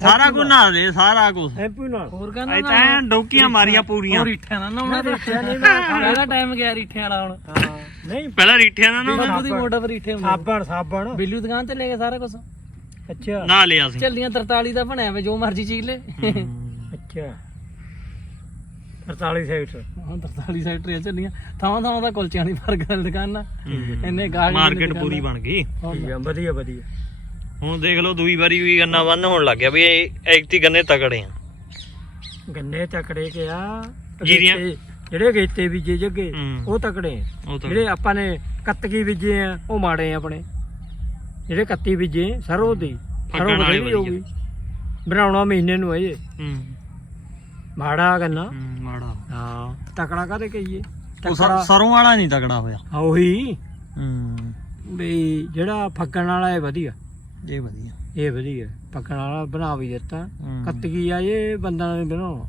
S1: ਸਾਰਾ ਕੁਝ ਨਾ ਦੇ ਸਾਰਾ ਕੁਝ
S3: ਐਂਪੂ ਨਾਲ
S2: ਹੋਰ
S1: ਐ
S2: ਕਹਿੰਦਾ
S1: ਤਾਂ ਡੋਕੀਆਂ ਮਾਰੀਆਂ ਪੂਰੀਆਂ।
S2: ਹੋਰ ਰੀਠਿਆਂ ਨਾਲ ਨਾ ਉਹਨਾਂ ਦੇ
S3: ਰੀਠਿਆਂ ਨਹੀਂ ਮੈਂ
S2: ਪਹਿਲਾ ਟਾਈਮ ਗਿਆ ਰੀਠਿਆਂ ਵਾਲਾ ਹੁਣ।
S3: ਹਾਂ। ਨਹੀਂ
S1: ਪਹਿਲਾਂ ਰੀਠਿਆਂ ਦਾ ਨਾ
S2: ਬਿੱਲੂ ਦੀ ਮੋਟਰ ਪਰ ਰੀਠੇ ਹੁੰਦੇ
S3: ਸਾਬਣ ਸਾਬਣ।
S2: ਬਿੱਲੂ ਦੁਕਾਨ ਤੇ ਲੈ ਕੇ ਸਾਰਾ ਕੁਝ
S3: ਅੱਛਾ।
S1: ਨਾ ਲਿਆ ਸੀ।
S2: ਚੱਲੀਆਂ 43 ਦਾ ਬਣਿਆ ਵੇ ਜੋ ਮਰਜ਼ੀ ਚੀਜ਼ ਲੈ।
S3: ਅੱਛਾ। 43 ਸੈਕਟਰ
S2: ਹਾਂ 43 ਸੈਕਟਰ ਚੱਲੀਆਂ ਥਾਂ ਥਾਂ ਦਾ ਕੁਲਚਿਆਂ ਦੀ ਦੀ ਦੁਕਾਨ। ਇੰਨੇ ਗਾੜੀ
S1: ਮਾਰਕੀਟ ਪੂਰੀ ਬਣ ਗਈ।
S3: ਠੀਕ ਆ ਵਧੀਆ ਵਧੀਆ।
S1: ਹੁਣ ਦੇਖ ਲਓ ਦੂਈ ਵਾਰੀ ਵੀ ਗੰਨਾ ਬੰਨ ਹੋਣ ਲੱਗ ਗਿਆ ਵੀ ਇਹ ਐਕਤੀ ਗੰਨੇ ਤਕੜੇ ਆ।
S3: ਗੰਨੇ ਤਕੜੇ ਕਿ ਆ
S1: ਜੀਰੀਆਂ?
S3: ਜਿਹੜੇ ਗੇਤੇ ਬੀਜੇ ਜੱਗੇ
S1: ਹੂੰ।
S3: ਉਹ ਤਕੜੇ ਆ। ਜਿਹੜੇ ਆਪਾਂ ਨੇ ਕੱਤਕੀ ਬੀਜੇ ਆ ਉਹ ਮਾੜੇ ਆ ਆਪਣੇ। ਜਿਹੜੇ ਕੱਤੀ ਬੀਜੇ ਸਰੋਂ ਦੀ ਸਰੋਂ
S1: ਵਾਲੇ
S3: ਬਥੇਰੀ ਹੋਊਗੀ। ਬਣਾਉਣਾ ਮਹੀਨੇ ਨੂੰ ਹੈ
S1: ਹੂੰ।
S3: ਮਾੜਾ ਗੰਨਾ।
S1: ਹੂੰ, ਮਾੜਾ।
S3: ਹਾਂ ਤਕੜਾ ਕਾਹਦੇ ਕਹੀਏ?
S1: ਸਰ- ਵਾਲਾ ਨਹੀਂ ਤਕੜਾ ਹੋਇਆ।
S3: ਹਾਂ, ਉਹੀ
S1: ਹੂੰ।
S3: ਵੀ ਜਿਹੜਾ ਫੱਗਣ ਵਾਲਾ ਇਹ ਵਧੀਆ।
S1: ਇਹ ਵਧੀਆ।
S3: ਇਹ ਵਧੀਆ। ਵਾਲਾ ਬਣਾ ਵੀ ਦਿੱਤਾ।
S1: ਹੂੰ।
S3: ਕੱਤਕੀ ਆ ਇਹ? ਬੰਦਾ ਨੇ ਬਣਾਉਣਾ।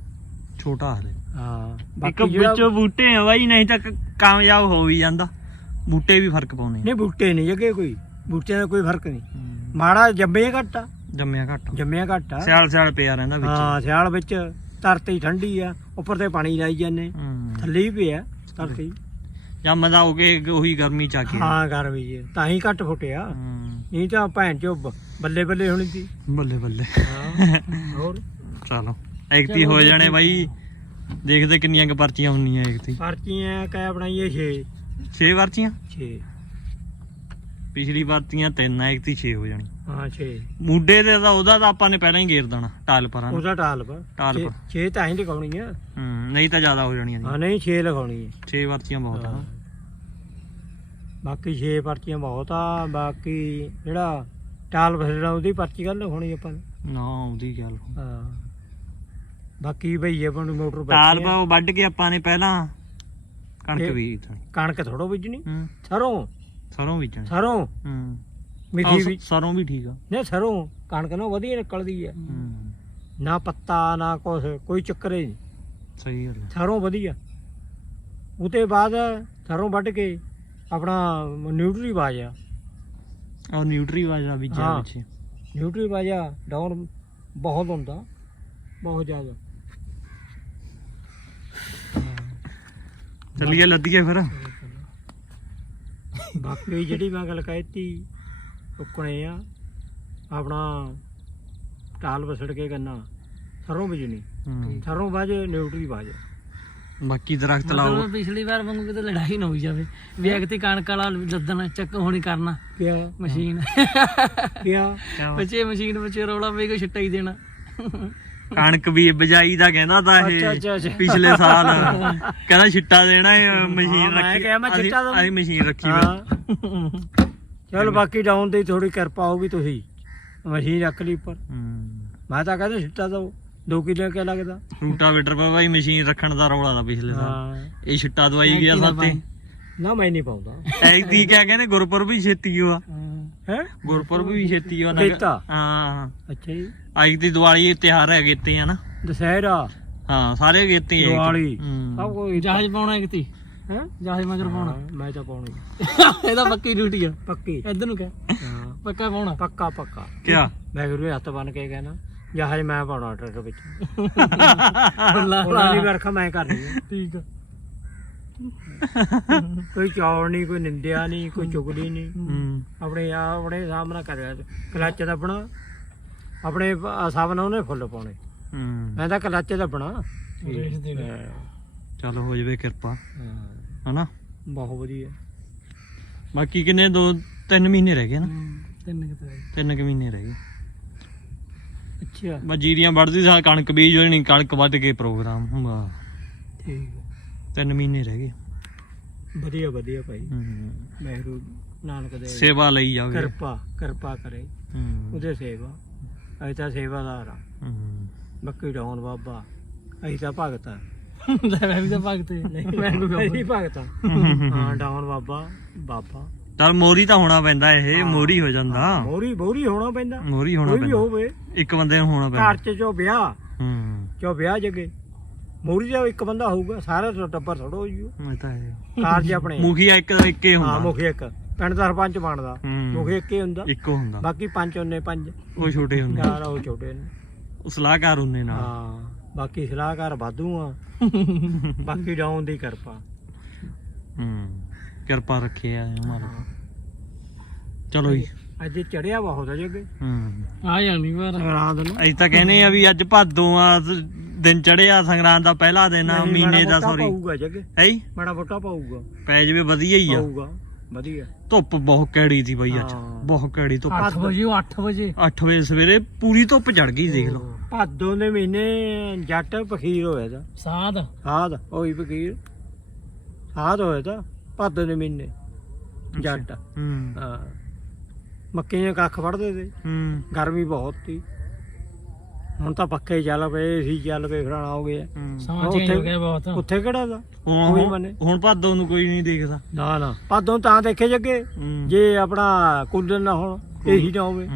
S1: ਛੋਟਾ ਹਲੇ।
S3: ਹਾਂ।
S1: ਇੱਕ
S3: ਬਾਕੀ ਜਿਹੜਾ
S1: ਵਿੱਚੋਂ ਬੂਟੇ ਆ ਬਾਈ ਨਹੀਂ ਤਾਂ ਕ- ਕਾਮਯਾਬ ਹੋ ਵੀ ਜਾਂਦਾ। ਬੂਟੇ ਵੀ ਫ਼ਰਕ ਪਾਉਣੇ ਆ।
S3: ਨਹੀਂ ਬੂਟੇ ਨਹੀਂ ਜਗੇ ਕੋਈ। ਬੂਟਿਆਂ ਦਾ ਕੋਈ ਫ਼ਰਕ ਨਹੀਂ। ਮਾੜਾ ਜੰਮੇ ਘੱਟ ਆ।
S1: ਜੰਮਿਆ ਘੱਟ
S3: ਜੰਮਿਆ ਘੱਟ ਆ।
S1: ਸਿਆਲ ਸਿਆਲ ਪਿਆ ਰਹਿੰਦਾ ਵਿੱਚ।
S3: ਹਾਂ ਸਿਆਲ ਵਿੱਚ ਧਰਤੀ ਠੰਡੀ ਆ। ਉੱਪਰ ਤੇ ਪਾਣੀ ਲਾਈ ਜਾਂਦੇ। ਥੱਲੇ ਹੀ ਪਿਆ ਧਰਤੀ।
S1: ਜੰਮਦਾ ਹੋ ਕੇ ਉਹੀ ਗਰਮੀ ਚ ਆ ਕੇ
S3: ਹਾਂ ਗਰਮੀ ਜੀ ਤਾਂ ਹੀ ਘੱਟ ਫੁੱਟਿਆ। ਨਹੀਂ ਤਾਂ ਭੈਣ ਚੋ ਬੱਲੇ ਬੱਲੇ ਹੋਣੀ ਸੀ।
S1: ਬੱਲੇ ਬੱਲੇ।
S3: ਹਾਂ ਹੋਰ?
S1: ਚਲੋ ਐਕਤੀ ਹੋ ਜਾਣੇ ਬਾਈ। ਦੇਖਦੇ ਕਿੰਨੀਆਂ ਕੁ ਪਰਚੀਆਂ ਹੁੰਦੀਆਂ ਐਕਤੀ
S3: ਪਰਚੀਆਂ ਕਹਿ ਬਣਾਈਏ 6
S1: 6 ਪਰਚੀਆਂ?
S3: 6
S1: ਪਿਛਲੀ ਪਰਚੀਆਂ ਤਿੰਨ ਆ ਐਕਤੀ 6 ਹੋ ਜਾਣੀ।
S3: ਹਾਂ 6
S1: ਮੁੰਡੇ ਦੇ ਤਾਂ ਉਹਦਾ ਤਾਂ ਆਪਾਂ ਨੇ ਪਹਿਲਾਂ ਹੀ ਗੇਰ ਦੇਣਾ ਟਾਲ ਪਰਾਂ ਨੂੰ।
S3: ਉਹਦਾ ਟਾਲ ਪਾ
S1: ਟਾਲ ਪਾ
S3: 6 ਤਾਂ ਹੀ ਲਗਾਉਣੀ ਆ।
S1: ਹੂੰ ਨਹੀਂ ਤਾਂ ਜ਼ਿਆਦਾ ਹੋ ਜਾਣੀਆਂ
S3: ਹਾਂ ਨਹੀਂ 6 ਲਗਾਉਣੀ ਹੈ
S1: 6 ਪਰਚੀਆਂ ਬਹੁਤ ਆ।
S3: ਬਾਕੀ 6 ਪਰਚੀਆਂ ਬਹੁਤ ਆ ਬਾਕੀ ਜਿਹੜਾ ਟਾਲ ਫਸਣਾ ਉਹਦੀ ਪਰਚੀ ਗੱਲ ਲਿਖਾਉਣੀ ਆਪਾਂ ਨੇ।
S1: ਨਾ ਉਹਦੀ ਗੱਲ
S3: ਹਾਂ। ਬਾਕੀ ਭਈ ਆਪਾਂ ਨੂੰ ਮੋਟਰ
S1: ਟਾਲ ਪਾ
S3: ਆ।
S1: ਉਹ ਵੱਢ ਕੇ ਆਪਾਂ ਨੇ ਪਹਿਲਾਂ ਕਣਕ ਬੀਜਣੀ
S3: ਕਣਕ ਥੋੜੋ ਬੀਜਣੀ। ਸਰੋਂ।
S1: ਸਰੋਂ ਬੀਜਣੀ।
S3: ਸਰੋਂ।
S1: ਹੂੰ।
S3: ਮਿੱਠੀ ਵੀ
S1: ਸਰੋਂ ਵੀ ਠੀਕ ਆ।
S3: ਨੇ ਸਰੋਂ ਕਣਕ ਨਾ ਵਧੀਆ ਨਿਕਲਦੀ ਹੈ
S1: ਹੂੰ।
S3: ਨਾ ਪੱਤਾ ਨਾ ਕੁਛ ਕੋਈ ਚੱਕਰ ਨਹੀਂ।
S1: ਸਹੀ ਗੱਲ ਆ।
S3: ਸਰੋਂ ਵਧੀਆ। ਉਤੇ ਬਾਅਦ ਸਰੋਂ ਵੱਢ ਕੇ ਆਪਣਾ ਨਿਊਟਰੀ ਬਾਜਾ
S1: ਉਹ ਨਿਊਟਰੀ ਵਾਜਾ ਬੀਜਿਆ
S3: ਹਾਂ।
S1: ਵਿੱਚ।
S3: ਨਿਊਟਰੀ ਬਾਜਾ ਡਾਊਨ ਬਹੁਤ ਹੁੰਦਾ ਬਹੁਤ ਜ਼ਿਆਦਾ।
S1: ਚੱਲੀਏ ਲੱਦੀਏ ਫਿਰ।
S3: ਬਾਕੀ ਜਿਹੜੀ ਮੈਂ ਗੱਲ ਕਹਿਤੀ ਉੱਕਣੇ ਆ। ਆਪਣਾ ਟਾਲ ਵਸੜ ਕੇ ਗੰਨਾ ਸਰੋਂ ਬੀਜਣੀ। ਸਰੋਂ ਬਾਜੇ ਨਿਊਟਰੀ ਬਾਜਾ।
S1: ਬਾਕੀ ਦਰਖਤ ਲਾਓ।
S2: ਮਤਲਬ ਪਿਛਲੀ ਵਾਰ ਵਾਂਗੂ ਕਿਤੇ ਲੜਾਈ ਨਾ ਹੋਈ ਜਾਵੇ। ਵੀ ਕਣਕ ਵਾਲਾ ਲੱਦਣਾ ਚੱਕ ਹੋਣੀ ਕਰਨਾ।
S3: ਕਿਆ?
S2: ਮਸ਼ੀਨ।
S3: ਕਿਆ?
S2: ਬੱਚੇ ਮਸ਼ੀਨ ਵਿੱਚ ਰੌਲਾ ਪਈ ਕੋ ਛਿੱਟਾ ਹੀ ਦੇਣਾ।
S1: ਕਣਕ ਵੀ ਬਜਾਈ ਦਾ ਕਹਿੰਦਾ ਤਾਂ
S3: ਅੱਛਾ,
S1: ਇਹ
S3: ਅੱਛਾ।
S1: ਪਿਛਲੇ ਸਾਲ। ਕਹਿੰਦਾ ਛਿੱਟਾ ਦੇਣਾ ਇਹ ਮਸ਼ੀਨ
S3: ਮੈਂ
S1: ਰੱਖੀ
S3: ਕਿਹਾ ਮੈਂ
S1: ਅਸੀਂ-
S3: ਛਿੱਟਾ ਦਊਂ।
S1: ਅਸੀਂ ਮਸ਼ੀਨ ਰੱਖੀ ਹੋਈ।
S3: ਹਾਂ। ਚਲ ਬਾਕੀ ਡਾਊਨ ਦੀ ਥੋੜੀ ਕਿਰਪਾ ਹੋਊਗੀ ਤੁਸੀਂ। ਮਸ਼ੀਨ ਰੱਖ ਲਈ ਉੱਪਰ।
S1: ਹੂੰ।
S3: ਮੈਂ ਤਾਂ ਕਹਿੰਦਾ ਸਿੱਟਾ ਦੋ 2 ਕਿਲੋ ਕਿਆ ਲੱਗਦਾ?
S1: ਰੂਟਾਵੇਟਰ ਪਾ ਭਾਈ ਮਸ਼ੀਨ ਰੱਖਣ ਦਾ ਰੌਲਾ ਦਾ ਪਿਛਲੇ ਸਾਲ।
S3: ਹਾਂ।
S1: ਇਹ ਛਿੱਟਾ ਦਵਾਈ ਗਿਆ ਸਾਤੇ।
S3: ਨਾ ਮੈਂ ਨਹੀਂ ਪਾਉਂਦਾ।
S1: ਐਕਤੀ ਕਿਆ ਕਹਿੰਦੇ ਗੁਰਪੁਰ ਵੀ ਛੇਤੀ ਹੋਆ
S2: ਹਾਂ।
S3: ਹੈ?
S1: ਗੁਰਪੁਰਬ ਵੀ ਛੇਤੀ ਆ ਨਗ-
S3: ਕੀਤਾ?
S1: ਹਾਂ।
S3: ਅੱਛਾ ਜੀ।
S1: ਅੱਜ ਦੀ ਦੀਵਾਲੀ ਤਿਉਹਾਰ ਹੈ ਗੇਤੇ ਆ ਨਾ।
S3: ਦਸ਼ਹਿਰਾ?
S1: ਹਾਂ ਸਾਰੇ ਗੇਤੇ ਆ
S3: ਦੀਵਾਲੀ।
S1: ਹੂੰ।
S3: ਸਭ ਕੋਈ
S2: ਜਹਾਜ਼ ਪਾਉਣਾ ਕਿਤੇ
S3: ਹੈ?
S2: ਜਹਾਜ਼ ਮਗਰ ਪਾਉਣਾ।
S3: ਮੈਂ ਤਾਂ ਪਾਉਣੀ
S2: ਇਹਦਾ ਪੱਕੀ ਡਿਊਟੀ ਆ।
S3: ਪੱਕੀ।
S2: ਇੱਧਰ ਨੂੰ ਕਹਿ।
S3: ਹਾਂ।
S2: ਪੱਕਾ ਪਾਉਣਾ।
S3: ਪੱਕਾ ਪੱਕਾ।
S1: ਕਿਆ?
S3: ਮੈਂ ਗੁਰੂ ਹੱਥ ਬੰਨ ਕੇ ਕਹਿਣਾ ਜਹਾਜ਼ ਮੈਂ ਪਾਉਣਾ ਟਰੱਕ ਵਿੱਚ। ਉਹਨਾਂ ਦੀ ਵਰਖਾ ਮੈਂ ਕਰਨੀ ਹੈ
S2: ਠੀਕ ਆ।
S3: ਕੋਈ ਚੌੜ ਨਹੀਂ ਕੋਈ ਨਿੰਦਿਆ ਨਹੀਂ ਕੋਈ ਚੁਗਲੀ ਨਹੀਂ।
S1: ਹੂੰ।
S3: ਆਪਣੇ ਆ ਆਪਣੇ ਸਾਹਮਣਾ ਕਰਿਆ ਕਲੱਚ ਦੱਬਣਾ। ਆਪਣੇ ਹਿਸਾਬ ਨਾਲ ਉਹਨੇ ਫੁੱਲ ਪਾਉਣੇ।
S1: ਹੂੰ।
S3: ਮੈਂ ਤਾਂ ਕਲੱਚ ਦੱਬਣਾ।
S2: ਰੇਸ
S1: ਚਲੋ ਹੋ ਜਵੇ ਕਿਰਪਾ।
S3: ਹਾਂ,
S1: ਹਨਾ?
S3: ਬਹੁਤ ਵਧੀਆ।
S1: ਬਾਕੀ ਕਿੰਨੇ? ਦੋ ਤਿੰਨ ਮਹੀਨੇ ਰਹਿ ਗਏ ਨਾ?
S2: ਤਿੰਨ ਕਿਤੇ
S1: ਤਿੰਨ ਕੁ ਮਹੀਨੇ ਰਹਿ ਗਏ।
S3: ਅੱਛਾ।
S1: ਬਸ ਜੀਰੀਆਂ ਵੱਢਦੀ ਸਾਂ ਕਣਕ ਬੀਜ ਹੋਣੀ ਕਣਕ ਵੱਢ ਕੇ ਪ੍ਰੋਗਰਾਮ ਹੁੰਦਾ।
S3: ਠੀਕ
S1: ਤਿੰਨ ਮਹੀਨੇ ਰਹਿ ਗਏ।
S3: ਵਧੀਆ ਵਧੀਆ ਭਾਈ।
S1: ਹੂੰ।
S3: ਮਹਿਰੂ ਨਾਨਕ ਦੇ
S1: ਸੇਵਾ ਲਈ ਜਾਵੇ।
S3: ਕਿਰਪਾ ਕਿਰਪਾ ਕਰੇ।
S1: ਹੂੰ।
S3: ਉਹਦੇ ਸੇਵਾ। ਅਸੀਂ ਤਾਂ ਸੇਵਾਦਾਰ ਆ।
S1: ਹੂੰ।
S3: ਬੱਕੀ ਡਾਉਣ ਬਾਬਾ ਅਸੀਂ ਤਾਂ ਭਗਤ ਆ।
S2: ਮੈਂ ਵੀ ਤਾਂ ਭਗਤੇ ਮੈਂ ਕੋਈ
S3: ਭਗਤ ਆ। ਹਾਂ ਡਾਉਣ ਬਾਬਾ ਬਾਬਾ।
S1: ਚੱਲ ਮੋਰੀ ਤਾਂ ਹੋਣਾ ਪੈਂਦਾ ਇਹ ਮੋਰੀ ਹੋ ਜਾਂਦਾ।
S3: ਮੋਰੀ ਮੋਰੀ ਹੋਣਾ ਪੈਂਦਾ।
S1: ਮੋਰੀ ਹੋਣਾ
S3: ਕੋਈ ਵੀ
S1: ਪੈਂਦਾ।
S3: ਹੋਵੇ।
S1: ਇੱਕ ਬੰਦੇ ਨੂੰ ਹੋਣਾ
S3: ਘਰ
S1: ਪੈਂਦਾ
S3: ਚ ਜੋ ਵਿਆਹ
S1: ਹੂੰ।
S3: ਜੋ ਵਿਆਹ ਜਗੇ ਮੋਰੀ ਦਾ ਇੱਕ ਬੰਦਾ ਹੋਊਗਾ ਸਾਰਾ ਤਾਂ ਟੱਬਰ ਥੋੜਾ ਹੋ ਜੂ
S1: ਇਹ ਤਾਂ ਹੈ।
S3: ਕਾਰਜ ਆਪਣੇ।
S1: ਮੁਖੀਆ ਇੱਕ ਇੱਕ ਹੀ
S3: ਹਾਂ
S1: ਹੁੰਦਾ
S3: ਮੁਖੀ ਇੱਕ। ਪਿੰਡ ਦਾ ਸਰਪੰਚ ਬਣਦਾ।
S1: ਹੂੰ।
S3: ਮੁਖੀ ਇੱਕ ਹੀ ਹੁੰਦਾ।
S1: ਇੱਕੋ ਹੁੰਦਾ।
S3: ਬਾਕੀ ਪੰਜ ਉਹਨੇ ਪੰਜ।
S1: ਉਹ ਛੋਟੇ ਹੁੰਦੇ।
S3: ਚਾਰ ਉਹ ਛੋਟੇ ਨੇ।
S1: ਉਹ ਸਲਾਹਕਾਰ ਹੁੰਦੇ ਨਾਲ।
S3: ਹਾਂ ਬਾਕੀ ਸਲਾਹਕਾਰ ਵਾਧੂ ਆ। ਬਾਕੀ ਡਾਉਣ ਦੀ ਕਿਰਪਾ।
S1: ਹੂੰ। ਕਿਰਪਾ ਰੱਖੇ ਆ ਮਾਰਾ ਚਲੋ ਜੀ।
S3: ਅੱਜ ਚੜਿਆ ਬਹੁਤ ਹੈ ਜੱਗੇ।
S1: ਹੂੰ।
S2: ਆ ਜਾਣੀ ਵਾਰ।
S3: ਰਾਤ ਨੂੰ।
S1: ਅਸੀਂ ਤਾਂ ਕਹਿੰਦੇ ਆ ਵੀ ਅੱਜ ਭਾਦੋਂ ਆ ਦਿਨ ਚੜਿਆ ਸੰਗਰਾਂਦ ਦਾ ਪਹਿਲਾ ਦਿਨ ਆ
S3: ਨਹੀਂ,
S1: ਮਹੀਨੇ
S3: ਮਾੜਾ
S1: ਦਾ
S3: ਮੋਟਾ
S1: ਸੌਰੀ
S3: ਪਾਊਗਾ ਜੱਗੇ।
S1: ਹੈ?
S3: ਬੜਾ ਮੋਟਾ ਪਾਊਗਾ।
S1: ਪੈ ਜਵੇ ਵਧੀਆ ਹੀ ਆ।
S3: ਪਾਊਗਾ ਵਧੀਆ।
S1: ਧੁੱਪ ਬਹੁਤ ਕੈੜੀ ਸੀ ਬਈ ਅੱਜ।
S3: ਹਾਂ।
S1: ਬਹੁਤ ਕੈੜੀ ਧੁੱਪ।
S2: 8 ਵਜੇ 8 ਵਜੇ।
S1: 8 ਵਜੇ ਸਵੇਰੇ ਪੂਰੀ ਧੁੱਪ ਚੜ ਗਈ ਦੇਖ ਲਓ।
S3: ਭਾਦੋਂ ਦੇ ਮਹੀਨੇ ਜੱਟ ਫਕੀਰ ਹੋਇਆ ਦਾ
S2: ਸਾਧ।
S3: ਸਾਧ ਹੋਈ ਫਕੀਰ। ਸਾਧ ਹੋਇਆ ਦਾ ਭਾਦੋਂ ਦੇ ਮਹੀਨੇ ਜੱਟ।
S1: ਹੂੰ।
S3: ਹਾਂ। ਮੱਕੇ ਦੇ ਕੱਖ ਵੜਦੇ ਤੇ
S1: ਹੂੰ।
S3: ਗਰਮੀ ਬਹੁਤ ਸੀ। ਹੁਣ ਤਾਂ ਪੱਕੇ ਚੱਲ ਪਏ ਸੀ ਚੱਲ ਪਏ ਫਰਾਣਾ ਹੋ ਗਿਆ।
S1: ਹੂੰ।
S2: ਸਮਾਂ ਚੇਂਜ ਹੋ ਗਿਆ ਬਹੁਤ।
S3: ਉੱਥੇ ਕਿਹੜਾ ਦਾ? ਕੋਈ ਮੰਨੇ।
S1: ਹੁਣ ਭਾਦੋਂ ਨੂੰ ਕੋਈ ਨਹੀਂ ਦੇਖਦਾ।
S3: ਨਾ ਨਾ। ਭਾਦੋਂ ਤਾਂ ਦੇਖੇ ਜੱਗੇ। ਜੇ ਆਪਣਾ ਕੂਲਰ ਨਾ ਹੋਣ ਏਸੀ ਨਾ ਹੋਵੇ।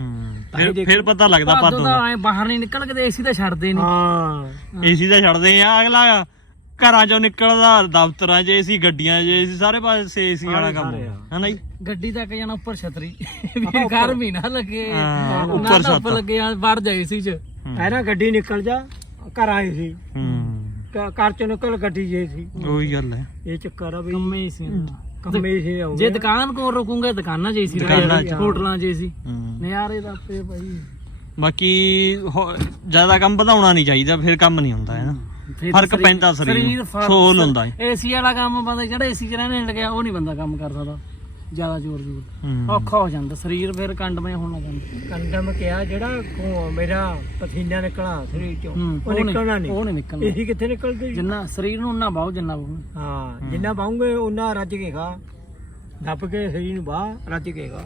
S3: ਤਾਂ
S1: ਫਿਰ ਪਤਾ ਲੱਗਦਾ
S2: ਭਾਦੋਂ ਤਾਂ
S1: ਦਾ।
S2: ਐ ਬਾਹਰ ਨਹੀਂ ਨਿਕਲ ਕੇ ਏਸੀ ਤਾਂ ਛੱਡਦੇ ਨਹੀਂ।
S3: ਹਾਂ।
S1: ਏਸੀ ਦਾ ਛੱਡਦੇ ਆ। ਅਗਲਾ ਘਰਾਂ ਚੋਂ ਨਿਕਲਦਾ ਦਫ਼ਤਰਾਂ 'ਚ ਏਸੀ ਗੱਡੀਆਂ 'ਚ ਏਸੀ ਸਾਰੇ ਪਾਸੇ ਏਸੀ ਵਾਲਾ ਕੰਮ
S3: ਸਾਰੇ ਆ।
S1: ਹੈ ਨਾ ਜੀ?
S2: ਗੱਡੀ ਤੱਕ ਜਾਣਾ ਉੱਪਰ ਛਤਰੀ। ਵੀ ਗਰਮੀ ਨਾ ਲੱਗੇ।
S1: ਹਾਂ, ਉੱਪਰ ਛੱਤ।
S2: ਲੱਗੇ ਆ ਵੜ ਜਾਏ ਸੀ ਚ।
S3: ਪਹਿਲਾਂ ਗੱਡੀ ਨਿਕਲ ਜਾ ਘਰ ਆਏ ਸੀ।
S1: ਹੂੰ।
S3: ਘ- ਘਰ ਚ ਨਿਕਲ ਗੱਡੀ ਜੇ ਸੀ।
S1: ਉਹੀ ਗੱਲ ਹੈ।
S3: ਇਹ ਚੱਕਰ ਆ ਵੀ
S2: ਕੰਮੇ ਸੀ
S3: ਕੰਮੇ ਸੀ ਆਉਂਦੇ
S2: ਜੇ ਦੁਕਾਨ ਕੋਲ ਰੁਕੂਗੇ ਦੁਕਾਨਾਂ 'ਚ ਏਸੀ
S1: ਦੁਕਾਨਾਂ 'ਚ।
S2: ਹੋਟਲਾਂ 'ਚ ਏਸੀ।
S1: ਹੂੰ।
S2: ਨਿਆਰੇ ਦਾ ਪੇ ਭਾਈ।
S1: ਬਾਕੀ ਹੋ- ਜ਼ਿਆਦਾ ਕੰਮ ਵਧਾਉਣਾ ਨਹੀਂ ਚਾਹੀਦਾ ਫਿਰ ਕੰਮ ਨਹੀਂ ਹੁੰਦਾ ਹੈ ਨਾ? ਫ਼ਰਕ ਪੈਂਦਾ ਸਰੀਰ ਨੂੰ ਸੋਲ ਹੁੰਦਾ ਹੈ।
S2: ਏਸੀ ਵਾਲਾ ਕੰਮ ਬੰਦਾ ਜਿਹੜਾ ਏਸੀ 'ਚ ਰਹਿਣੇ ਲੱਗਿਆ ਉਹ ਨਹੀਂ ਬੰਦਾ ਕੰਮ ਕਰ ਸਕਦਾ। ਜ਼ਿਆਦਾ ਜ਼ੋਰ ਜ਼ੋਰ।
S1: ਹੂੰ।
S2: ਔਖਾ ਹੋ ਜਾਂਦਾ ਸਰੀਰ ਫਿਰ ਕੰਡਮੇ ਹੋਣ ਲੱਗ ਜਾਂਦਾ।
S3: ਕੰਡਮ ਕਿਹਾ ਜਿਹੜਾ ਖੂਨ ਮੇਰਾ ਪਸੀਨਾ ਨਿਕਲਣਾ ਸਰੀਰ ਚੋਂ
S2: ਹੂੰ,
S3: ਉਹ ਨਿਕਲਣਾ ਨਹੀਂ।
S2: ਉਹ ਨਹੀਂ ਨਿਕਲਣਾ।
S3: ਏਸੀ ਕਿੱਥੇ ਨਿਕਲਦੇ?
S2: ਜਿੰਨਾ ਸਰੀਰ ਨੂੰ ਉਨਾ ਬਾਹੂ ਜਿੰਨਾ ਬਾਹੂ।
S3: ਹਾਂ ਜਿੰਨਾ ਪਾਉਂਗੇ ਉਹਨਾਂ ਰੱਜ ਕੇ ਖਾ। ਦੱਬ ਕੇ ਸਰੀਰ ਨੂੰ ਬਾਹ ਰੱਜ ਕੇ ਖਾ।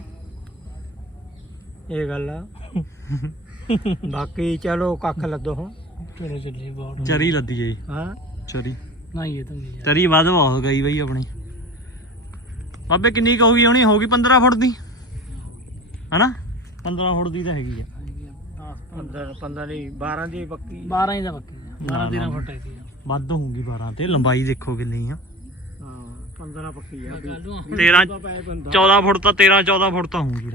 S3: ਇਹ ਗੱਲ ਆ। ਬਾਕੀ ਚਲੋ ਕੱਖ ਲੱਦੋ ਹੁਣ।
S2: ਚਲੋ ਚੱਲੀ ਬਾਹਰ
S1: ਚਰੀ ਲੱਦੀ ਹੈ ਜੀ
S3: ਹਾਂ?
S1: ਚਰੀ।
S2: ਨਾ ਇਹ ਤਾਂ ਨਹੀਂ
S1: ਚਰੀ ਵੱਧ ਹੋ ਗਈ ਬਈ ਆਪਣੀ। ਬਾਬੇ ਕਿੰਨੀ ਕੁ ਹੋ ਗਈ ਹੋਣੀ? ਹੋ ਗਈ 15 ਫੁੱਟ ਦੀ। ਹਨਾ? 15 ਫੁੱਟ ਦੀ ਤਾਂ ਹੈਗੀ ਆ।
S3: 15 15 ਨਹੀਂ 12 ਦੀ ਪੱਕੀ।
S2: 12 ਹੀ ਦਾ ਪੱਕੀ 12
S1: ਨਾ,
S2: 13
S1: ਨਾ।
S2: ਫੁੱਟ ਹੈ
S1: ਵੱਧ ਹੋਊਗੀ 12 ਤੇ। ਲੰਬਾਈ ਦੇਖੋ ਕਿੰਨੀ ਆ।
S3: ਹਾਂ 15 ਪੱਕੀ ਆ।
S1: 13 14 ਫੁੱਟ ਤਾਂ 13 14 ਫੁੱਟ ਤਾਂ ਹੋਊਗੀ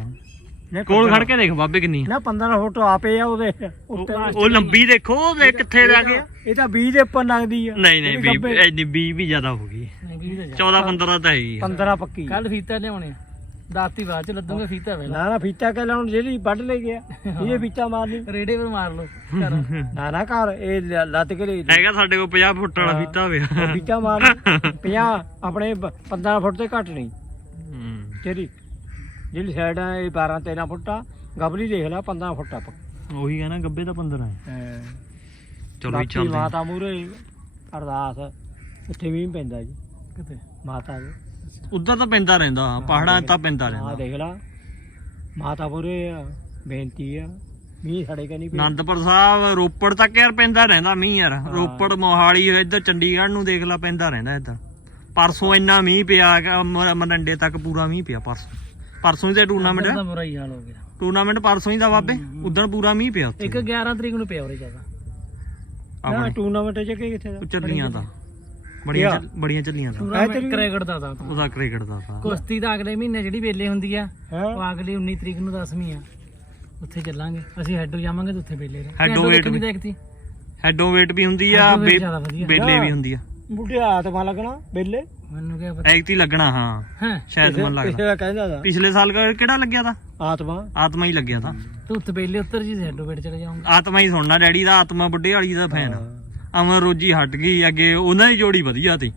S1: ਰਾਂ ਕੋਲ ਖੜ ਕੇ ਦੇਖ ਬਾਬੇ ਕਿੰਨੀ ਆ।
S3: ਨਾ 15 ਫੁੱਟ ਆਪੇ ਆ ਉਹਦੇ ਉੱਤੇ।
S1: ਉਹ- ਉਹ ਲੰਬੀ ਦੇਖੋ ਉਹ ਕਿੱਥੇ ਲੱਗ ਗਿਆ।
S3: ਇਹ ਤਾਂ 20 ਦੇ ਉੱਪਰ ਲੱਗਦੀ ਆ।
S1: ਨਹੀਂ ਨਹੀਂ
S3: ਜਿਹੜੀ
S1: 20
S3: ਗੱਭੇ-
S1: ਐਨੀ 20 ਵੀ ਜ਼ਿਆਦਾ ਹੋ ਗਈ 14 15 ਤਾਂ ਹੈਗੀ ਆ।
S3: 15 ਪੱਕੀ। ਆ।
S2: ਕੱਲ ਫੀਤਾ ਲਿਆਉਣੇ ਆ। ਦਾਤੀ ਬਾਅਦ ਚ ਲੱਦੂਗੇ ਫੀਤਾ ਪਹਿਲਾਂ।
S3: ਨਾ ਨਾ ਫੀਤਾ ਕਹਿ ਲਾਉਣ ਜਿਹੜੀ ਵੱਢ ਲੈ ਗਿਆ ਇਹ ਫੀਤਾ ਮਾਰਨੀ।
S2: ਰੇੜੇ ਪਰ ਮਾਰ ਲਓ ਘਰ।
S3: ਨਾ ਨਾ ਘਰ ਇਹ ਲ- ਲੱਦ ਕੇ ਲੈ
S1: ਹੈਗਾ ਸਾਡੇ ਕੋਲ 50 ਫੁੱਟ ਵਾਲਾ ਫੀਤਾ ਹੋਇਆ
S3: ਫੀਤਾ ਮਾਰ 50 ਆਪਣੇ ਬ- 15 ਫੁੱਟ ਤੇ ਘੱਟ ਨਹੀਂ। ਜਿਹੜੀ ਜਿਹੜੀ ਸਾਈਡ ਆ ਇਹ 12 13 ਫੁੱਟ ਆ ਗਬਰੀ ਦੇਖ ਲੈ 15 ਫੁੱਟ ਆ।
S1: ਉਹੀ ਹੈ ਨਾ ਗੱਬੇ ਤਾਂ 15 ਹੈ। ਚਲੋ ਹੀ
S3: ਬਾਕੀ
S1: ਚੱਲਦੇ ਹਾਂ।
S3: ਮਾਤਾ ਮੂਰੇ ਅਰਦਾਸ ਉੱਥੇ ਵੀ ਪੈਂਦਾ ਜੀ।
S2: ਕਿਤੇ
S3: ਮਾਤਾ ਦੇ
S1: ਉੱਧਰ ਤਾਂ ਪੈਂਦਾ ਰਹਿੰਦਾ ਪਹਾੜਾਂ 'ਚ ਤਾਂ ਪੈਂਦਾ
S3: ਆ
S1: ਰਹਿੰਦਾ।
S3: ਦੇਖ ਲੈ। ਮਾਤਾ ਮੂਰੇ ਆ ਬੇਨਤੀ ਆ। ਮੀਂਹ ਸਾਡੇ ਕਨੀ ਪਈ
S1: ਅਨੰਦਪੁਰ ਸਾਹਿਬ ਰੋਪੜ ਤੱਕ ਯਾਰ ਪੈਂਦਾ ਰਹਿੰਦਾ ਮੀਂਹ ਯਾਰ। ਰੋਪੜ ਮੋਹਾਲੀ ਇੱਧਰ ਚੰਡੀਗੜ੍ਹ ਨੂੰ ਦੇਖ ਲਾ ਪੈਂਦਾ ਰਹਿੰਦਾ ਇੱਧਰ। ਪਰਸੋਂ ਇੰਨਾ ਮੀਂਹ ਪਿਆ ਕਿ ਮ- ਮਰੰਡੇ ਤੱਕ ਪੂਰਾ ਮੀਂਹ ਪਿਆ ਪਰਸੋਂ। ਪਰਸੋਂ ਹੀ ਦਾ ਟੂਰਨਾਮੈਂਟ
S2: ਦਾ ਬੁਰਾ ਹੀ ਹਾਲ ਹੋ ਗਿਆ।
S1: ਟੂਰਨਾਮੈਂਟ ਪਰਸੋਂ ਹੀ ਦਾ ਬਾਬੇ ਉਦੋਂ ਪੂਰਾ ਮੀਂਹ ਪਿਆ ਉੱਥੇ।
S2: ਇੱਕ 11 ਤਰੀਕ ਨੂੰ ਪਿਆ ਉਰੇ ਜ਼ਿਆਦਾ।
S3: ਨਾ
S1: ਆਪਣੇ
S3: ਟੂਰਨਾਮੈਂਟ ਕਿ ਕਿੱਥੇ ਦਾ?
S1: ਚੱਲੀਆਂ ਤਾਂ ਬੜੀਆਂ ਚੱਲ- ਬੜੀਆਂ ਚੱਲੀਆਂ ਤਾਂ
S2: ਪੂਰਾ ਕ੍ਰਿਕਟ ਦਾ ਤਾਂ।
S1: ਉਹਦਾ ਕ੍ਰਿਕਟ ਦਾ ਤਾਂ।
S2: ਕੁਸ਼ਤੀ ਦਾ ਅਗਲੇ ਮਹੀਨੇ ਜਿਹੜੀ ਵੇਲੇ ਹੁੰਦੀ ਆ ਉਹ ਅਗਲੀ 19 ਤਰੀਕ ਨੂੰ 10ਵੀਂ ਆ। ਉੱਥੇ ਚੱਲਾਂਗੇ। ਅਸੀਂ ਹੈਡੋ ਜਾਵਾਂਗੇ ਤੇ ਉੱਥੇ ਵੇਲੇ ਰਹੇ।
S1: ਵੇਟ
S2: ਨਹੀਂ
S1: ਵੀ।
S2: ਦੇਖਤੀ?
S1: ਹੈਡੋ ਵੇਟ ਵੀ ਹੁੰਦੀ ਆ
S2: ਜ਼ਿਆਦਾ ਵਧੀਆ।
S1: ਬੇਲੇ ਵੀ ਹੁੰਦੀ ਆ।
S3: ਬੁੱਢੇ ਆਤਮਾ ਲੱਗਣਾ ਬੇਲੇ
S2: ਮੈਨੂੰ ਕਿਹਾ ਪਤਾ?
S1: ਐਕਤੀ ਲੱਗਣਾ ਹਾਂ।
S2: ਹਾਂ?
S1: ਸ਼ਾਇਦ ਮਨ
S3: ਕਿਸੇ
S1: ਲੱਗਦਾ।
S3: ਦਾ ਕਹਿੰਦਾ ਦਾ
S1: ਪਿਛਲੇ ਸਾਲ ਕ- ਕਿਹੜਾ ਲੱਗਿਆ ਤਾਂ?
S3: ਆਤਮਾ।
S1: ਆਤਮਾ ਹੀ ਲੱਗਿਆ ਤਾਂ।
S2: ਤੂੰ ਉੱਥੇ ਵੇਲੇ ਉੱਤਰ ਜੀ ਹੈਡੋ ਵੇਟ ਚਲੇ ਜਾਊਂਗਾ।
S1: ਆਤਮਾ ਹੀ ਸੁਣਨਾ ਡੈਡੀ ਦਾ ਆਤਮਾ ਬੁੱਢੇ ਵਾਲੀ ਦਾ ਫੈਨ। ਅਮਰ ਰੋਜੀ ਹਟ ਗਈ ਅੱਗੇ ਉਹਨਾਂ ਦੀ ਜੋੜੀ ਵਧੀਆ ਤੀ।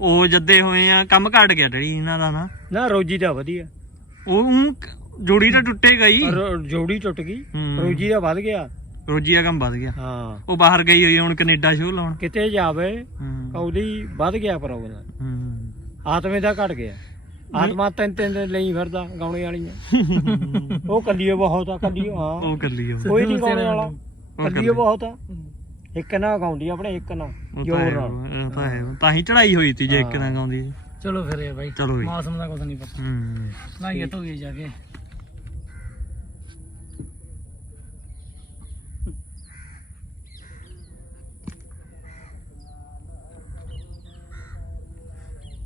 S1: ਉਹ ਜੱਦੇ ਹੋਏ ਆ ਕੰਮ ਘਟ ਗਿਆ ਡੈਡੀ ਇਹਨਾਂ ਦਾ ਨਾ।
S3: ਨਾ ਰੋਜੀ ਦਾ ਵਧੀਆ।
S1: ਉਹ ਊਂ ਜੋੜੀ ਤਾਂ ਟੁੱਟੇ ਗਈ।
S3: ਜੋੜੀ ਟੁੱਟ ਗਈ। ਰੋਜੀ ਦਾ ਵੱਧ ਗਿਆ।
S1: ਰੋਜੀ ਦਾ ਕੰਮ ਵੱਧ ਗਿਆ।
S3: ਹਾਂ।
S1: ਉਹ ਬਾਹਰ ਗਈ ਹੋਈ ਹੁਣ ਕੈਨੇਡਾ ਸ਼ੋਅ ਲਾਉਣ।
S3: ਕਿਤੇ ਜਾਵੇ
S1: ਹੂੰ।
S3: ਕੌਲੀ ਵੱਧ ਗਿਆ ਪ੍ਰੋਗਰਾਮ
S1: ਹੂੰ।
S3: ਆਤਮੇ ਦਾ ਘਟ ਗਿਆ। ਆਤਮਾ ਤਿੰਨ ਤਿੰਨ ਦਿਨ ਲਈ ਫਿਰਦਾ ਗਾਉਣੇ ਵਾਲੀਆਂ ਉਹ ਕੱਲੀਓ ਬਹੁਤ ਆ ਕੱਲੀਓ ਹਾਂ
S1: ਉਹ ਉਹ
S3: ਕੋਈ ਨਹੀਂ ਗਾਉਣੇ ਵਾਲਾ। ਕੱਲੀਓ
S1: ਕੱਲੀ।
S3: ਬਹੁਤ ਆ। ਇੱਕ ਨਾ ਗਾਉਂਦੀ ਆ ਆਪਣੇ ਇੱਕ ਨਾ।
S1: ਉਹ ਤਾਂ
S3: ਜੋਰ
S1: ਹੈ,
S3: ਨਾਲ।
S1: ਉਹ ਤਾਂ ਹੈ। ਤਾਂ ਹੀ ਚੜਾਈ ਹੋਈ ਤੀ ਜੇ ਇੱਕ ਨਾ ਗਾਉਂਦੀ।
S2: ਚਲੋ ਫਿਰ ਇਹ ਬਾਈ।
S1: ਚਲੋ ਜੀ।
S2: ਮੌਸਮ ਦਾ ਕੁਝ ਨਹੀਂ ਪਤਾ।
S1: ਹੂੰ।
S2: ਨਾ ਇਹ ਤੋਂ ਜਾ ਕੇ।